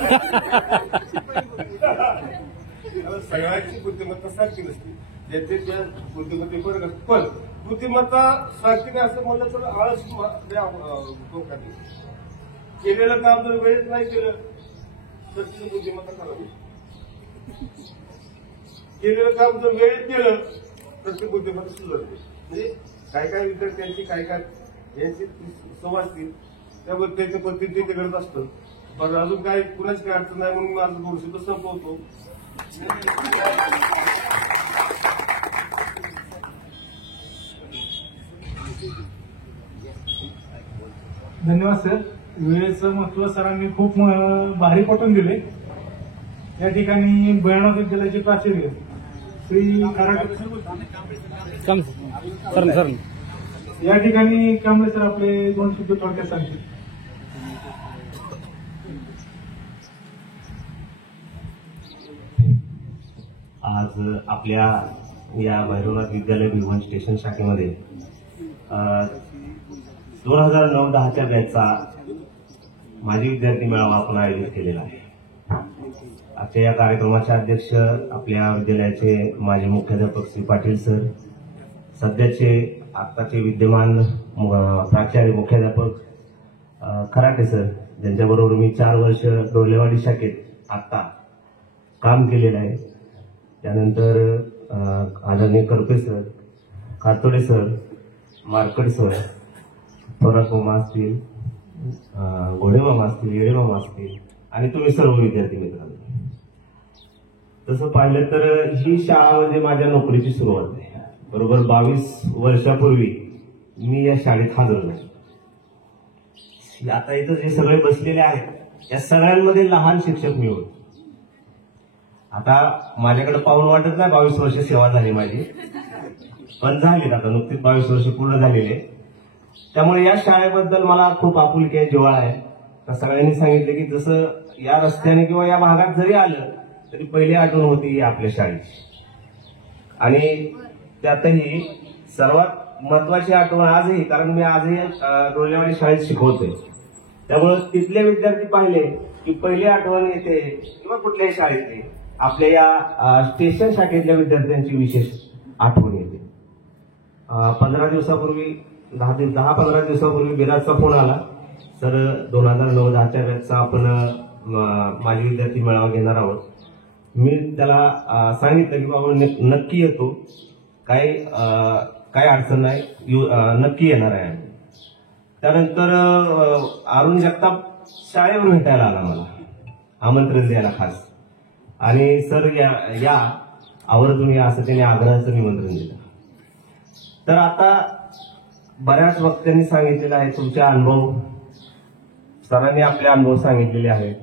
सगळ्यांची बुद्धिमत्ता सारखी नसते. ज्याचे त्या बुद्धिमत्ते फरक असते पण बुद्धिमत्ता सारखी नाही असं म्हणलं तर आळस डोक्यात केलेलं काम जर वेळेत नाही केलं तर तिची बुद्धिमत्ता करावी. केलेलं काम जर वेळेत केलं तर ती बुद्धिमत्ता सुधारते. म्हणजे काय काय विद्यार्थ्यांची काय काय यांची सवय असतील त्यामुळे त्यांच्या पद्धतीने ते करत असतं. पण अजून काय कुणाची काय अडचण नाही म्हणून माझं 2 शब्द संपवतो. धन्यवाद सर. वेळेचं महत्व सरांनी खूप भारी पटवून दिले. या ठिकाणी बयाणा विद्यालयाचे प्राचार्य श्री या ठिकाणी कांबळे सर आपले 2 शब्द थोडक्यात सांगतील. आज आपल्या या भैरवनाथ विद्यालय भिवंडी स्टेशन शाखेमध्ये 2009-10च्या बॅचचा माजी विद्यार्थी मेळावा आपण आयोजित केलेला आहे. आजच्या या कार्यक्रमाचे अध्यक्ष आपल्या विद्यालयाचे माजी मुख्याध्यापक श्री पाटील सर, सध्याचे आत्ताचे विद्यमान प्राचार्य मुख्याध्यापक खराटे सर, ज्यांच्याबरोबर मी 4 वर्ष डोलेवाडी शाखेत आत्ता काम केलेलं आहे. त्यानंतर आदरणीय Karpe sir, Katode sir, Markad sir, Thorat मामा असतील, घोडे मामा असतील, येडे मामा असतील आणि तुम्ही सर्व विद्यार्थी मित्रांनो. तसं पाहिलं तर ही शाळा म्हणजे माझ्या नोकरीची सुरुवात आहे. बरोबर 22 वर्षापूर्वी मी या शाळेत हजर झालो. आता इथं जे सगळे बसलेले आहेत या सगळ्यांमध्ये लहान शिक्षक मी होतो. आता माझ्याकडे पाहून वाटत नाही 22 वर्ष सेवा झाली माझी, पण झाली आता नुकतीच 22 वर्ष पूर्ण झालेले. त्यामुळे या शाळेबद्दल मला खूप आपुलकी आहे, जिव्हाळा आहे. तर सगळ्यांनी सांगितलं की जसं या रस्त्याने किंवा या भागात जरी आलं तरी पहिली आठवण होती आपल्या शाळेची. आणि त्यातही सर्वात महत्वाची आठवण आजही, कारण मी आजही डोलेवाडी शाळेत शिकवतोय, त्यामुळे तिथले विद्यार्थी पाहिले की पहिली आठवण येते किंवा कुठल्याही शाळेतली आपल्या या स्टेशन शाखेतल्या विद्यार्थ्यांची विशेष आठवण येते. 15 दिवसापूर्वी 10-15 दिवसापूर्वी बिराजचा फोन आला, सर 2009 आचार्याचा आपण माजी विद्यार्थी मेळावा घेणार आहोत. मी त्याला सांगितलं की बाबा नक्की येतो, काय अडचण नाही, नक्की येणार आहे. त्यानंतर अरुण जगताप शाळेवर भेटायला आला, मला आमंत्रण द्यायला खास, आणि सर या आवर्जून या असं त्यांनी आग्रहाचं निमंत्रण दिलं. तर आता बऱ्याच वक्त्यांनी सांगितलेलं आहे, तुमचे अनुभव, सरांनी आपले अनुभव सांगितलेले आहेत.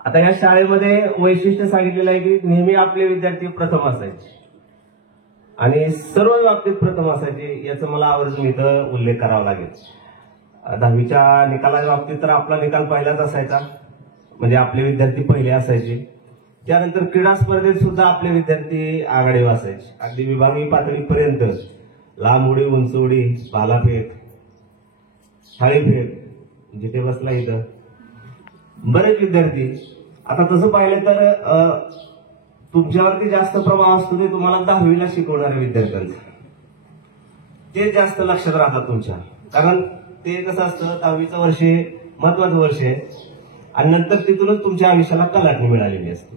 आता या शाळेमध्ये वैशिष्ट्य सांगितलेलं आहे की नेहमी आपले विद्यार्थी प्रथम असायचे आणि सर्व बाबतीत प्रथम असायचे, याचा मला आवर्जून इथं उल्लेख करावा लागेल. 10वीच्या निकालाच्या बाबतीत तर आपला निकाल पहिलाच असायचा, म्हणजे आपले विद्यार्थी पहिले असायचे. त्यानंतर क्रीडा स्पर्धेत सुद्धा आपले विद्यार्थी आघाडीवर असायचे, अगदी विभागीय पातळीपर्यंत लांब उडी, उंच उडी, भालाफेक, थाळीफेक, जिथे बसला इथं बरेच विद्यार्थी. आता तसं पाहिलं तर तुमच्यावरती जास्त प्रभाव असतो ते तुम्हाला 10वीला शिकवणाऱ्या विद्यार्थ्यांचा, ते जास्त लक्षात राहतात तुमच्या, कारण ते कसं असतं 10वीचं वर्ष महत्वाचं वर्ष आहे आणि नंतर तिथूनच तुमच्या आयुष्याला कलाटणी मिळालेली असते.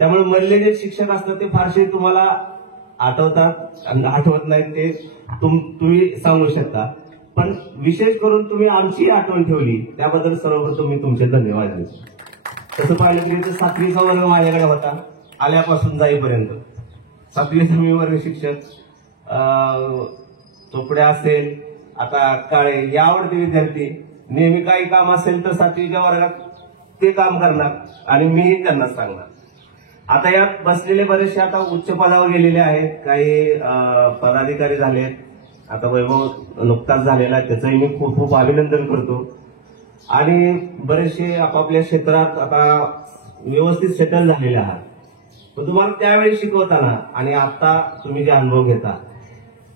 त्यामुळे मधले जे शिक्षक असतात ते फारसे तुम्हाला आठवतात आणि आठवत नाहीत ते तुम्ही सांगू शकता, पण विशेष करून तुम्ही आमची आठवण ठेवली त्याबद्दल सर्वप्रथम मी तुमचे धन्यवाद देतो. तसं पाहिलं की 7वीचा वर्ग माझ्याकडे होता आल्यापासून जाईपर्यंत. 7वीचा मी वर्ग शिक्षक, चोपड्या असेल, आता काळे, या आवडते विद्यार्थी, नेहमी काही काम असेल तर 7वीच्या वर्गात ते काम करणार आणि मीही त्यांना सांगणार. आता यात बसलेले बरेचसे आता उच्च पदावर गेलेले आहेत, काही पदाधिकारी झालेत, आता वैभव नुकताच झालेला आहे, त्याचंही मी खूप खूप अभिनंदन करतो. आणि बरेचसे आपापल्या क्षेत्रात आता व्यवस्थित सेटल झालेले आहात. पण तुम्हाला त्यावेळी शिकवताना आणि आता तुम्ही जे अनुभव घेता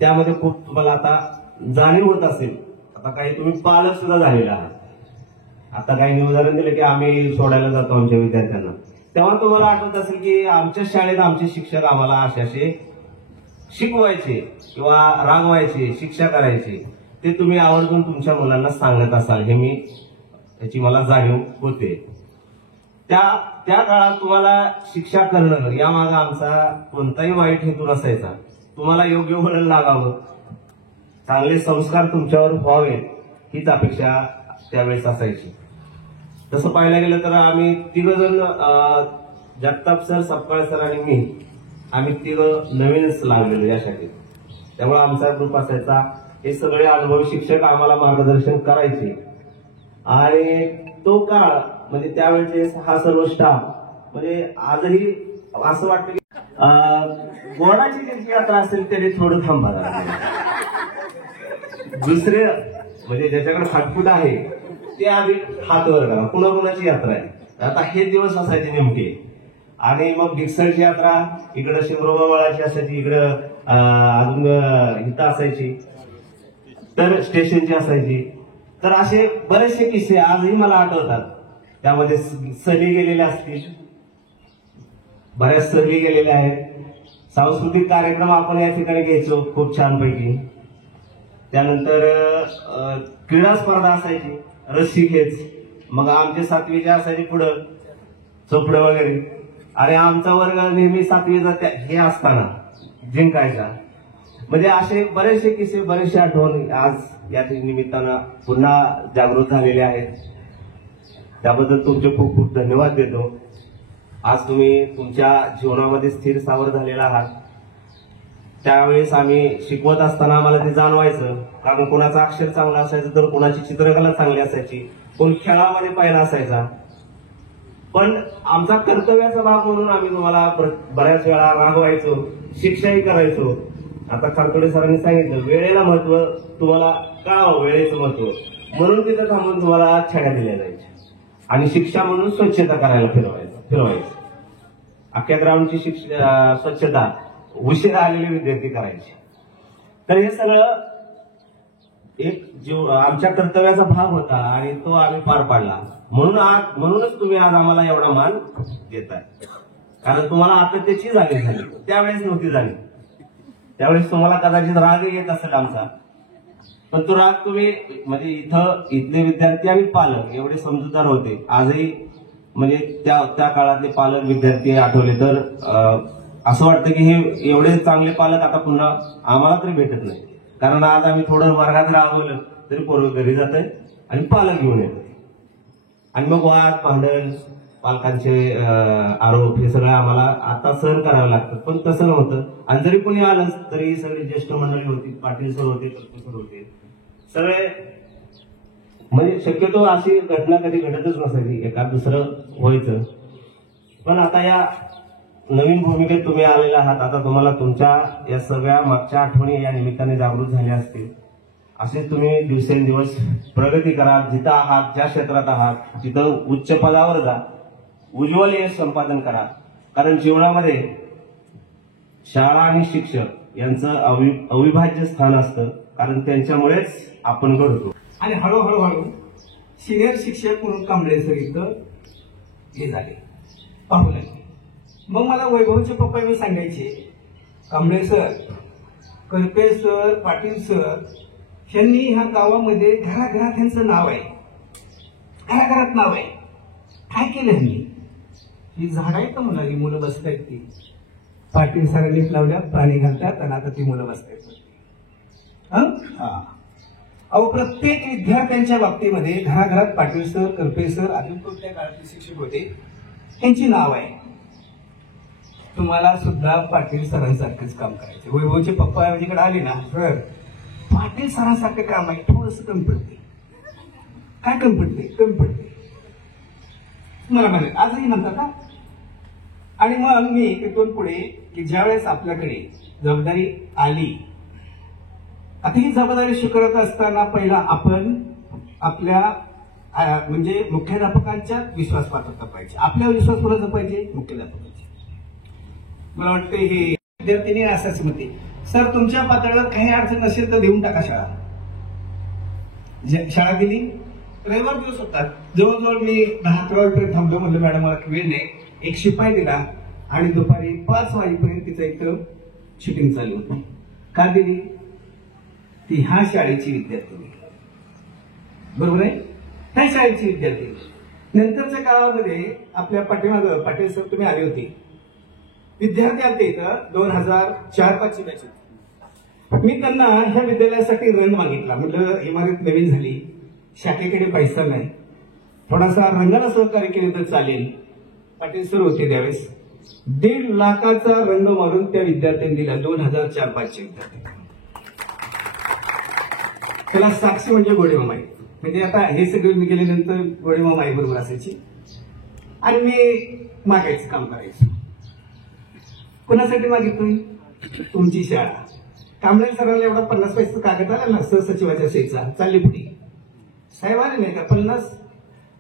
त्यामध्ये खूप तुम्हाला आता जाणीव होत असेल. आता काही तुम्ही पालक सुद्धा झालेला आहात. आता काही उदाहरण दिलं की आम्ही सोडायला जातो आमच्या विद्यार्थ्यांना, तेव्हा तुम्हाला आठवत असेल की आमच्या शाळेत आमचे शिक्षक आम्हाला असे शिकवायचे किंवा रागवायचे, शिक्षा करायचे, ते तुम्ही आवर्जून तुमच्या मुलांना सांगत असाल, हे मी याची मला जाणीव होते. त्या काळात तुम्हाला शिक्षा करणं यामागे आमचा कोणताही वाईट हेतू नसायचा. तुम्हाला योग्य वळण लागावं, चांगले संस्कार तुमच्यावर व्हावे हीच अपेक्षा त्यावेळेस असायची. तसं पाहायला गेलं तर आम्ही 3 जण, जगताप सर, सपकाळ सर आणि मी, आम्ही 3 नवीनच लागलेलो या शाखेत. त्यामुळे आमचा ग्रुप असायचा. हे सगळे अनुभवी शिक्षक आम्हाला मार्गदर्शन करायचे आणि तो काळ म्हणजे त्यावेळेचे हा सर्व स्टाफ, म्हणजे आजही असं वाटतं की गोडाची ज्याची यात्रा असेल त्याने थोडं थांबा, दुसरे म्हणजे ज्याच्याकडे फाटफूट आहे ते आधी हात वर करा, कुणाकुणाची यात्रा आहे. आता हे दिवस असायचे नेमके. आणि मग भिक्सरची यात्रा इकडं शिवरोबाबाळाची असायची, इकडं अजून इथं असायची, तर स्टेशनची असायची. तर असे बरेचसे किस्से आजही मला आठवतात. त्यामध्ये सहली गेलेल्या असतील, बऱ्याच सहली गेलेल्या आहेत. सांस्कृतिक कार्यक्रम आपण या ठिकाणी घ्यायचो खूप छानपैकी. त्यानंतर क्रीडा स्पर्धा असायची, रस्सी खेच, मग आमचे 7वीचे असायचे पुढं चोपडं वगैरे. आणि आमचा वर्ग नेहमी 7वीचा हे असताना जिंकायचा. म्हणजे असे बरेचसे किस्से, बरेचसे आठवणी आज या निमित्तानं पुन्हा जागृत झालेले आहेत. त्याबद्दल तुमचे खूप खूप धन्यवाद देतो. आज तुम्ही तुमच्या जीवनामध्ये स्थिर सावर झालेला आहात. त्यावेळेस आम्ही शिकवत असताना आम्हाला ते जाणवायचं, कारण कोणाचं अक्षर चांगलं असायचं तर कोणाची चित्रकला चांगली असायची, कोण खेळामध्ये पहिला असायचा. पण आमचा कर्तव्याचा भाग म्हणून आम्ही तुम्हाला बऱ्याच वेळा रागवायचो, शिक्षाही करायचो. आता खारकडे सरांनी सांगितलं वेळेला महत्व तुम्हाला कळावं, वेळेचं महत्व, म्हणून तिथं थांबून तुम्हाला छड्या दिल्या जायच्या आणि शिक्षा म्हणून स्वच्छता करायला फिरवायचं. अख्ख्या ग्राउंडची स्वच्छता उशिरा आलेले विद्यार्थी करायचे. तर हे सगळं एक जीव आमच्या कर्तव्याचा भाग होता आणि तो आम्ही पार पाडला. म्हणूनच तुम्ही आज आम्हाला एवढा मान देताय. कारण तुम्हाला आता त्याची जाणीव झाली, त्यावेळेस नव्हती झाली. त्यावेळेस तुम्हाला कदाचित राग येत असेल आमचा, पण तो राग तुम्ही म्हणजे इथले विद्यार्थी आणि पालक एवढे समजूतदार होते. आजही म्हणजे त्या काळातले पालक विद्यार्थी आठवले तर असं वाटतं की हे एवढे चांगले पालक आता पुन्हा आम्हाला तरी भेटत नाही. कारण आज आम्ही थोडं वर्गात राबवलं तरी पोरं घरी जात आहे आणि पालक घेऊन येतात आणि मग वाद भांडण पालकांचे आरोप हे सगळं आम्हाला आता सहन करावं लागतं. पण तसं नव्हतं. आणि जरी कोणी आलं तरी सगळे ज्येष्ठ मंडळी होती, पाटील सर होते, कल्पे सर होते, सगळे म्हणजे शक्यतो अशी घटना कधी घडतच नसायची, एखाद दुसरं व्हायचं. पण आता या नवीन भूमिकेत तुम्ही आलेले आहात. आता तुम्हाला तुमच्या या सगळ्या मागच्या आठवणी या निमित्ताने जागृत झाल्या असतील. असेच तुम्ही दिवसेंदिवस प्रगती करा. जिथं आहात, ज्या क्षेत्रात आहात तिथं उच्च पदावर जा, उज्ज्वल यश संपादन करा. कारण जीवनामध्ये शाळा आणि शिक्षक यांचं अविभाज्य स्थान असतं. कारण त्यांच्यामुळेच आपण घडतो. आणि हळूहळू सिनियर शिक्षक म्हणून कांबळे सर इथं हे झाले, पाहू लागले. मग मला वैभवचे पप्पा मी सांगायचे, Kamble sir, Karpe sir, Patil sir यांनी ह्या गावामध्ये घराघरात त्यांचं नाव आहे, घराघरात नाव आहे. काय केलं ह्यांनी? ही झाड आहे का मुलं, ही मुलं बसतायत ती पाटील सरांनी लावल्या, प्राणी घालतात आणि आता ती मुलं बसतायत. अहो, प्रत्येक विद्यार्थ्यांच्या बाबतीमध्ये घराघरात पाटील सर, करपे सर, अजून कोणत्या काळातले शिक्षक होते त्यांची नाव आहे. तुम्हाला सुद्धा पाटील सरांसारखंच काम करायचं. वैभवचे पप्पा माझ्याकडे आले ना, सर पाटील सरांसारखं काम आहे, थोडंसं कमी पडते. काय कमी पडते? कमी पडते मला म्हणे, आजही म्हणतात ना. आणि मग मी तिथून पुढे की ज्यावेळेस आपल्याकडे जबाबदारी आली, आता ही जबाबदारी स्वीकारत असताना पहिला आपण आपल्या म्हणजे मुख्याध्यापकांच्या विश्वासपात्रता पाहिजे. आपल्यावर विश्वास कोणाचा पाहिजे? मुख्याध्यापकांचा. मला वाटतं हे विद्यार्थ्यांनी असंच म्हणते, सर तुमच्या पातळीवर काही अडचण नसेल तर देऊन टाका शाळा. शाळा दिली, रविवार दिवस होता, जवळजवळ मी 10-11 वाजेपर्यंत थांबलो. म्हणलं मॅडम मला वेळ नाही. एक शिपाई दिला आणि दुपारी 5 वाजेपर्यंत तिचं इथं शूटिंग चालू होती. का दिली? ती ह्या शाळेची विद्यार्थी, बरोबर आहे, ह्या शाळेची विद्यार्थी. नंतरच्या काळामध्ये आपल्या पाठीमागं पाटील सर तुम्ही आले होते, विद्यार्थी आले इथं 2004-5ची बॅच होती. मी त्यांना ह्या विद्यालयासाठी रंग मागितला. म्हटलं इमारत नवीन झाली, शाखेकडे पैसा नाही, थोडासा रंगाला सहकार्य केले तर चालेल. पाटील सर होते त्यावेळेस. 1.5 लाखाचा रंग मारून त्या विद्यार्थ्यांनी दिला, 2004-5चे विद्यार्थी. त्याला साक्षी म्हणजे गोडेमामा आहे. म्हणजे आता हे सगळे मी गेल्यानंतर गोडेमामा आई बरोबर असायची आणि मी मागायचं काम करायचं. कोणासाठी मागितोय? तुमची शाळा. कांबळे सरांना एवढा 50 पैसे कागद आला ना सहसचिवाच्या सहीचा, चालली पुढे. साहेब आले नाही का 50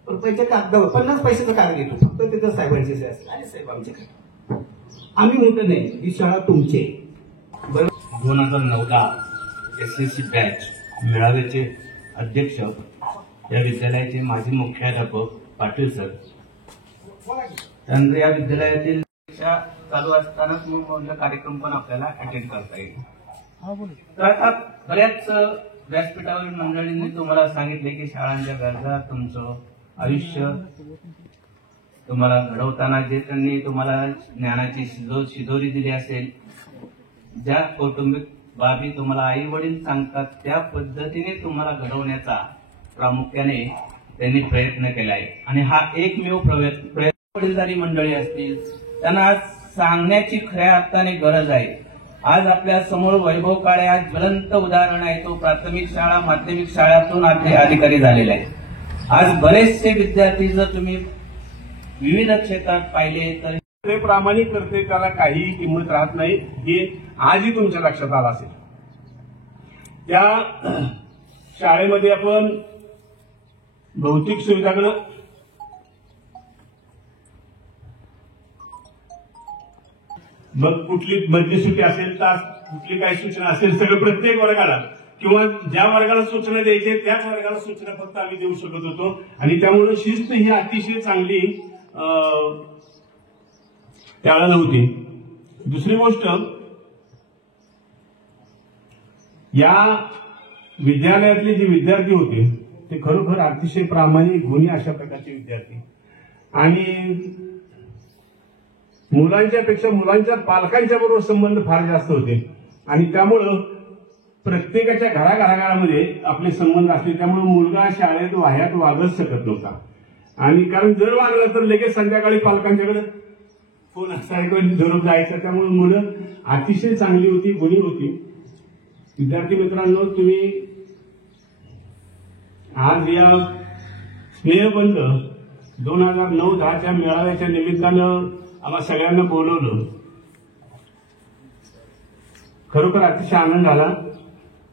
रुपयाच्या कागदावर 50 पैशाचा कागद येतो, फक्त तिथं साहेबांची सही असते. आणि साहेब आमच्याकडे आम्ही म्हणतो नाही, ही शाळा तुमची. 2009ला SSC बॅच मेळाव्याचे अध्यक्ष या विद्यालयाचे माजी मुख्याध्यापक पाटील सर. त्यानंतर या विद्यालयातील चालू असतानाच मग कार्यक्रम पण आपल्याला अटेंड करता येईल. तर आता बऱ्याच व्यासपीठावरील मंडळींनी तुम्हाला सांगितले की शाळांच्या गरजा, तुमचं आयुष्य तुम्हाला घडवताना जे त्यांनी तुम्हाला ज्ञानाची शिदोरी दिली असेल, ज्या कौटुंबिक बाबी तुम्हाला आई वडील सांगतात त्या पद्धतीने तुम्हाला घडवण्याचा प्रामुख्याने त्यांनी प्रयत्न केला आहे. आणि हा एकमेव प्रयत्न वडीलधारी मंडळी असतील त्यांना आज सांगण्याची खऱ्या अर्थाने गरज आहे. आज आपल्या समोर वैभव काळे आज ज्वलंत उदाहरण आहे. तो प्राथमिक शाळा माध्यमिक शाळातून अधिकारी झालेला आहे. आज बरेचसे विद्यार्थी जर तुम्ही विविध क्षेत्रात पाहिले तर ते प्रामाणिक करते, त्याला काही किंमत राहत नाही, हे आजही तुमच्या लक्षात आलं असेल. त्या शाळेमध्ये आपण भौतिक सुविधाकडे मग कुठली बदली सुटी असेल, तास कुठली काही सूचना असेल, सगळं प्रत्येक वर्गाला किंवा ज्या वर्गाला सूचना द्यायच्या त्याच वर्गाला सूचना फक्त आम्ही देऊ शकत होतो आणि त्यामुळे शिस्त ही अतिशय चांगली त्यावेळेला होती. दुसरी गोष्ट, या विद्यालयातले जे विद्यार्थी होते ते खरोखर अतिशय प्रामाणिक गुणी अशा प्रकारचे विद्यार्थी आणि मुलांच्या पेक्षा मुलांच्या पालकांच्या बरोबर संबंध फार जास्त होते आणि त्यामुळं प्रत्येकाच्या घराघरामध्ये आपले संबंध असले त्यामुळे मुलगा शाळेत वाह्यात वागत शकत नव्हता आणि कारण जर वागलं तर लगेच संध्याकाळी पालकांच्याकडे फोन असायचा धरून जायचा. त्यामुळे मुलं अतिशय चांगली होती, गुणी होती. विद्यार्थी मित्रांनो, तुम्ही आज या स्नेहबंध 2009-10च्या मेळाव्याच्या निमित्तानं आम्हा सगळ्यांना बोलवलं. खरोखर अतिशय आनंद झाला.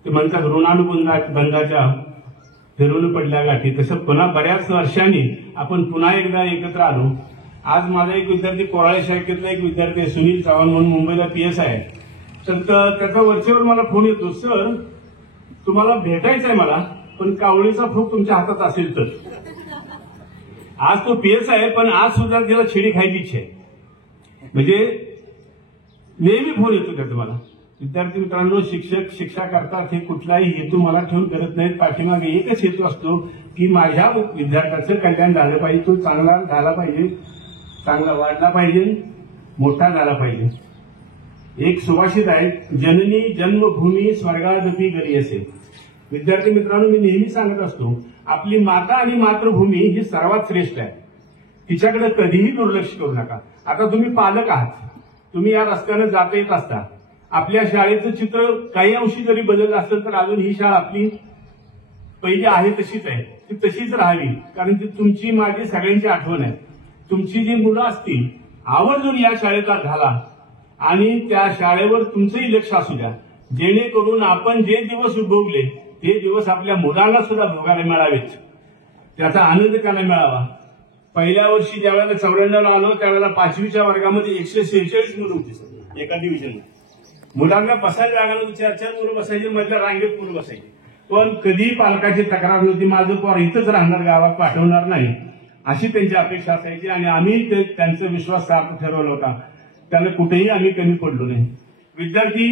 ते म्हणतात ऋणानुबंधाच्या फिरून पडल्या गाठी, तसं पुन्हा बऱ्याच वर्षांनी आपण पुन्हा एकदा एकत्र आलो. आज माझा एक विद्यार्थी कोराळे शाखेतला एक विद्यार्थी आहे, सुनील चव्हाण म्हणून, मुंबईला PS आहे. तर त्याचा वरचेवर मला फोन येतो, सर तुम्हाला भेटायचं आहे मला, पण कावळीचा फूक तुमच्या हातात असेल तर. आज तो PS आहे पण आज सुद्धा त्याला छिडी खायची इच्छा आहे. म्हणजे नेहमी फोन येतो त्याचा मला. विद्यार्थी मित्रांनो, शिक्षक शिक्षा करतात हे कुठलाही हेतू मला ठेवून करत नाहीत. पाठीमागे एकच हेतू असतो की माझ्या विद्यार्थ्याचं कल्याण झालं पाहिजे, तो चांगला झाला पाहिजे, चांगला वाढला पाहिजे, मोठा झाला पाहिजे. एक सुभाषित आहे, जननी जन्मभूमी स्वर्गादपी गरी असे. विद्यार्थी मित्रांनो, मी नेहमी सांगत असतो आपली माता आणि मातृभूमी ही सर्वात श्रेष्ठ आहे. तिच्याकडे कधीही दुर्लक्ष करू नका. आता तुम्ही पालक आहात, तुम्ही या रस्त्याने जाता येत असता. आपल्या शाळेचं चित्र काही अंशी जरी बदललं असेल तर अजून ही शाळा आपली पहिली आहे तशीच आहे, ती तशीच राहावी. कारण ती तुमची माझी सगळ्यांची आठवण आहे. तुमची जी मुलं असतील आवर्जून या शाळेचा घाला आणि त्या शाळेवर तुमचंही लक्ष असू द्या, जेणेकरून आपण जे दिवस उद्भवले ते दिवस आपल्या मुलांना सुद्धा भोगायला मिळावेत, त्याचा आनंद त्यांना मिळावा. पहिल्या वर्षी ज्यावेळेला 94 आलो त्यावेळेला 5वीच्या वर्गामध्ये 146 मुलं होती एका डिव्हिजनला. मुलांना बसायला जागा नव्हती, 4-4 मुलं बसायची, मधल्या रांगेत मुलं बसायची. पण कधी पालकाची तक्रार नव्हती, माझं पोर इथंच राहणार, गावात पाठवणार नाही, अशी त्यांची अपेक्षा असायची आणि आम्ही त्यांचा विश्वास सार्थ ठरवला होता. त्याला कुठेही आम्ही कमी पडलो नाही. विद्यार्थी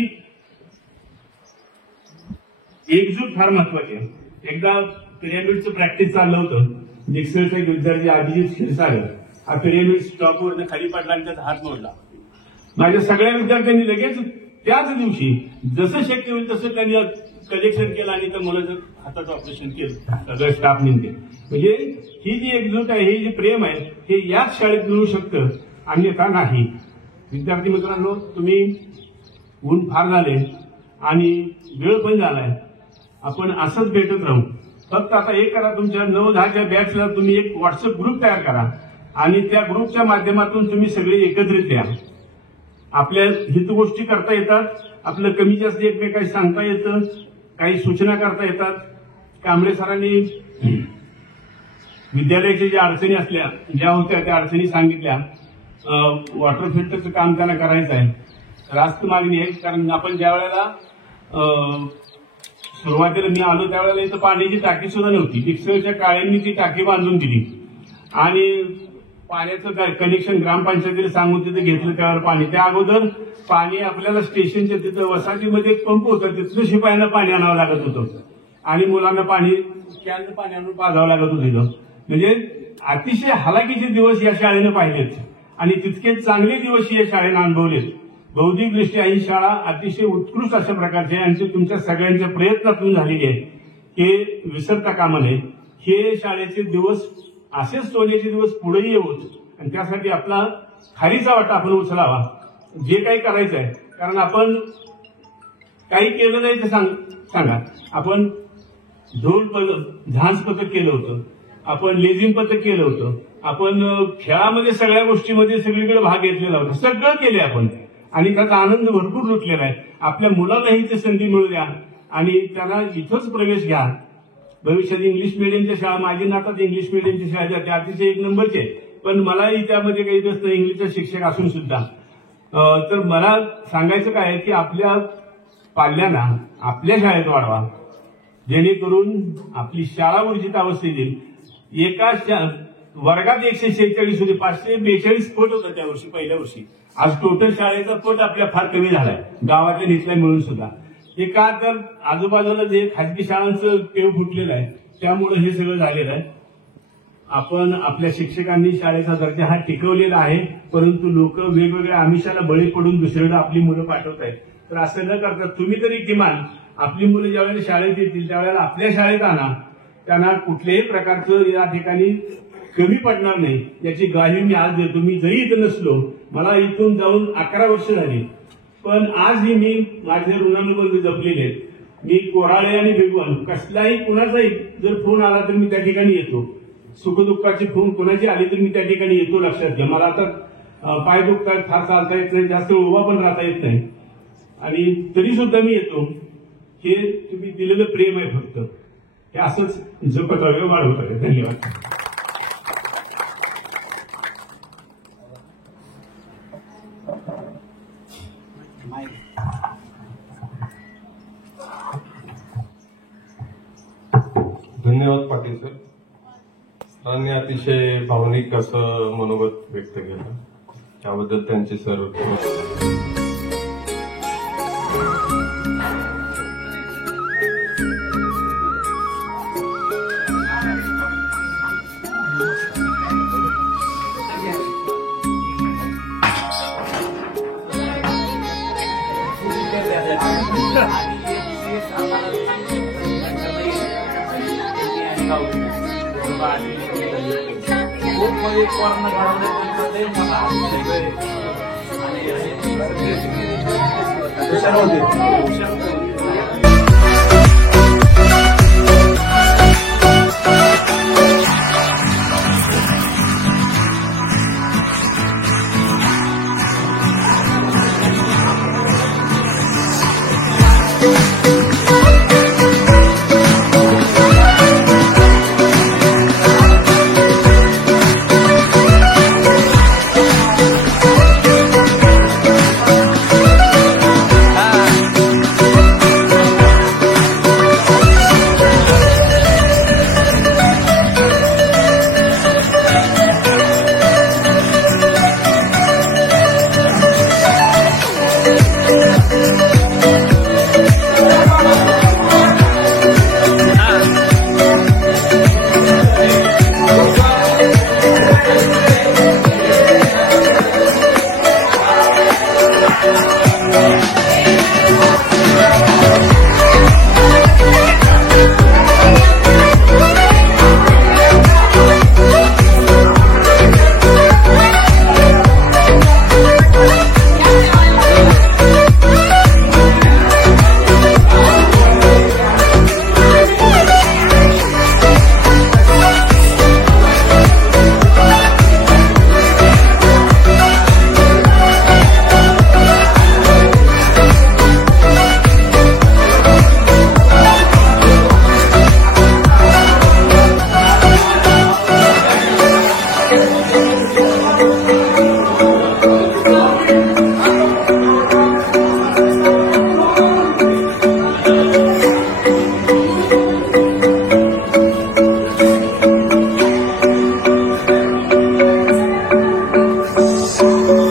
एकजूट फार महत्वाची आहे. एकदा पिरॅमिडचं प्रॅक्टिस चाललं होतं. डिक्सलचा एक विद्यार्थी अभिजित क्षीरसागर हा पिरॅमिड स्टॉपवरनं खाली पडला आणि त्याचा हात मोडला. माझ्या सगळ्या विद्यार्थ्यांनी लगेच त्याच दिवशी जसं शक्य होईल तसं त्यांनी कलेक्शन केलं आणि त्या मुलाचं हाताचं ऑपरेशन केलं, सगळ्या स्टाफने. म्हणजे ही जी एकजूट आहे, हे जे प्रेम आहे, हे याच शाळेत मिळू शकतं, अन्यथा नाही. विद्यार्थी मित्रांनो, तुम्ही ऊन फार झाले आणि वेळ पण झालाय, आपण असंच भेटत राहू. फक्त आता एक करा, तुमच्या 9-10च्या बॅचला तुम्ही एक व्हॉट्सअप ग्रुप तयार करा आणि त्या ग्रुपच्या माध्यमातून तुम्ही सगळे एकत्रित या. आपल्या हितगोष्टी करता येतात, आपलं कमी जास्त एकमेकांना सांगता येतं, काही सूचना करता येतात. कांबळे सरांनी विद्यालयाच्या ज्या अडचणी असल्या ज्या होत्या त्या अडचणी सांगितल्या. वॉटर फिल्टरचं काम त्यांना करायचं आहे, रास्त मागणी आहे. कारण आपण ज्या वेळेला सुरुवातीला मी आलो त्यावेळेला इथं पाण्याची टाकी सुद्धा नव्हती. डिक्सलच्या काळ्यांनी ती टाकी बांधून दिली आणि पाण्याचं कनेक्शन ग्रामपंचायतीला सांगून तिथे घेतलं त्यावर पाणी. त्या अगोदर पाणी आपल्याला स्टेशनच्या तिथं वसाहतीमध्ये एक पंप होता, तिथलं शिपायांना पाणी आणावं लागत होतं आणि मुलांना पाणी कॅनचं पाणी आणून पाजावं लागत होतं तिथं. म्हणजे अतिशय हलाखीचे दिवस या शाळेनं पाहिलेत आणि तितकेच चांगले दिवस या शाळेनं अनुभवलेत. बौद्धिकदृष्ट्या ही शाळा अतिशय उत्कृष्ट अशा प्रकारची आहे आणि ती तुमच्या सगळ्यांच्या प्रयत्नातून झालेली आहे, हे विसरता कामा नये. हे शाळेचे दिवस असेच सोन्याचे दिवस पुढेही येऊत आणि त्यासाठी आपला खारीचा वाटा आपण उचलावा, जे काही करायचं आहे. कारण आपण काही केलं नाही ते सांगा. आपण झांज पथक केलं होतं, आपण लेझिम पथक केलं होतं, आपण खेळामध्ये सगळ्या गोष्टीमध्ये सगळीकडे भाग घेतलेला होता, सगळं केले आपण आणि त्याचा आनंद भरपूर लुटलेला आहे. आपल्या मुलांनाही ती संधी मिळू द्या आणि त्याला इथंच प्रवेश घ्या. भविष्यात इंग्लिश मिडियमच्या शाळा, माझी नातात इंग्लिश मिडियमची शाळा जाते, अतिशय 1 नंबरचे, पण मलाही त्यामध्ये काही नसतं इंग्लिशचा शिक्षक असून सुद्धा. तर मला सांगायचं काय आहे की आपल्या पाल्यांना आपल्या शाळेत वाढवा, जेणेकरून आपली शाळा ऊर्जित अवस्थेत येईल। एका वर्गात 146 होते, 542 पट होतं त्या वर्षी, पहिल्या वर्षी। आज टोटल शाळेचा पट आपल्या फार कमी झालाय, गावाच्या नीटल्या मिळून सुद्धा। हे का तर आजूबाजूला जे खाजगी शाळांचं पेव फुटलेलं आहे त्यामुळे हे सगळं झालेलं आहे। आपण आपल्या शिक्षकांनी शाळेचा दर्जा हा टिकवलेला आहे, परंतु लोक वेगवेगळ्या आमिषाला बळी पडून दुसरीकडे आपली मुलं पाठवत आहेत। तर असं न करता तुम्ही तरी किमान आपली मुलं ज्यावेळेला शाळेत येतील त्यावेळेला आपल्या शाळेत आणा, त्यांना कुठल्याही प्रकारचं या ठिकाणी कमी पडणार नाही याची ग्वाही मी आज देतो। मी जरी इथं नसलो, मला इथून जाऊन 11 वर्ष झाली, पण आजही मी माझे ऋणानुबंध जपलेले आहेत। मी कोराळे आणि बेगवान कसलाही कुणाचाही जर फोन आला तर मी त्या ठिकाणी येतो। सुखदुःखाची फोन कोणाची आली तर मी त्या ठिकाणी येतो, लक्षात घ्या। मला आता पाय दुखतात, फार चालता येत नाही, जास्त उभा पण राहता येत नाही, आणि तरी सुद्धा मी येतो। हे तुम्ही दिलेलं प्रेम आहे, फक्त हे असंच जपत राहावे, वाढवत राहावे। धन्यवाद। धन्यवाद पाटील सर। सरांनी अतिशय भावनिक असं मनोगत व्यक्त केलं, त्याबद्दल त्यांचे सर Thank you.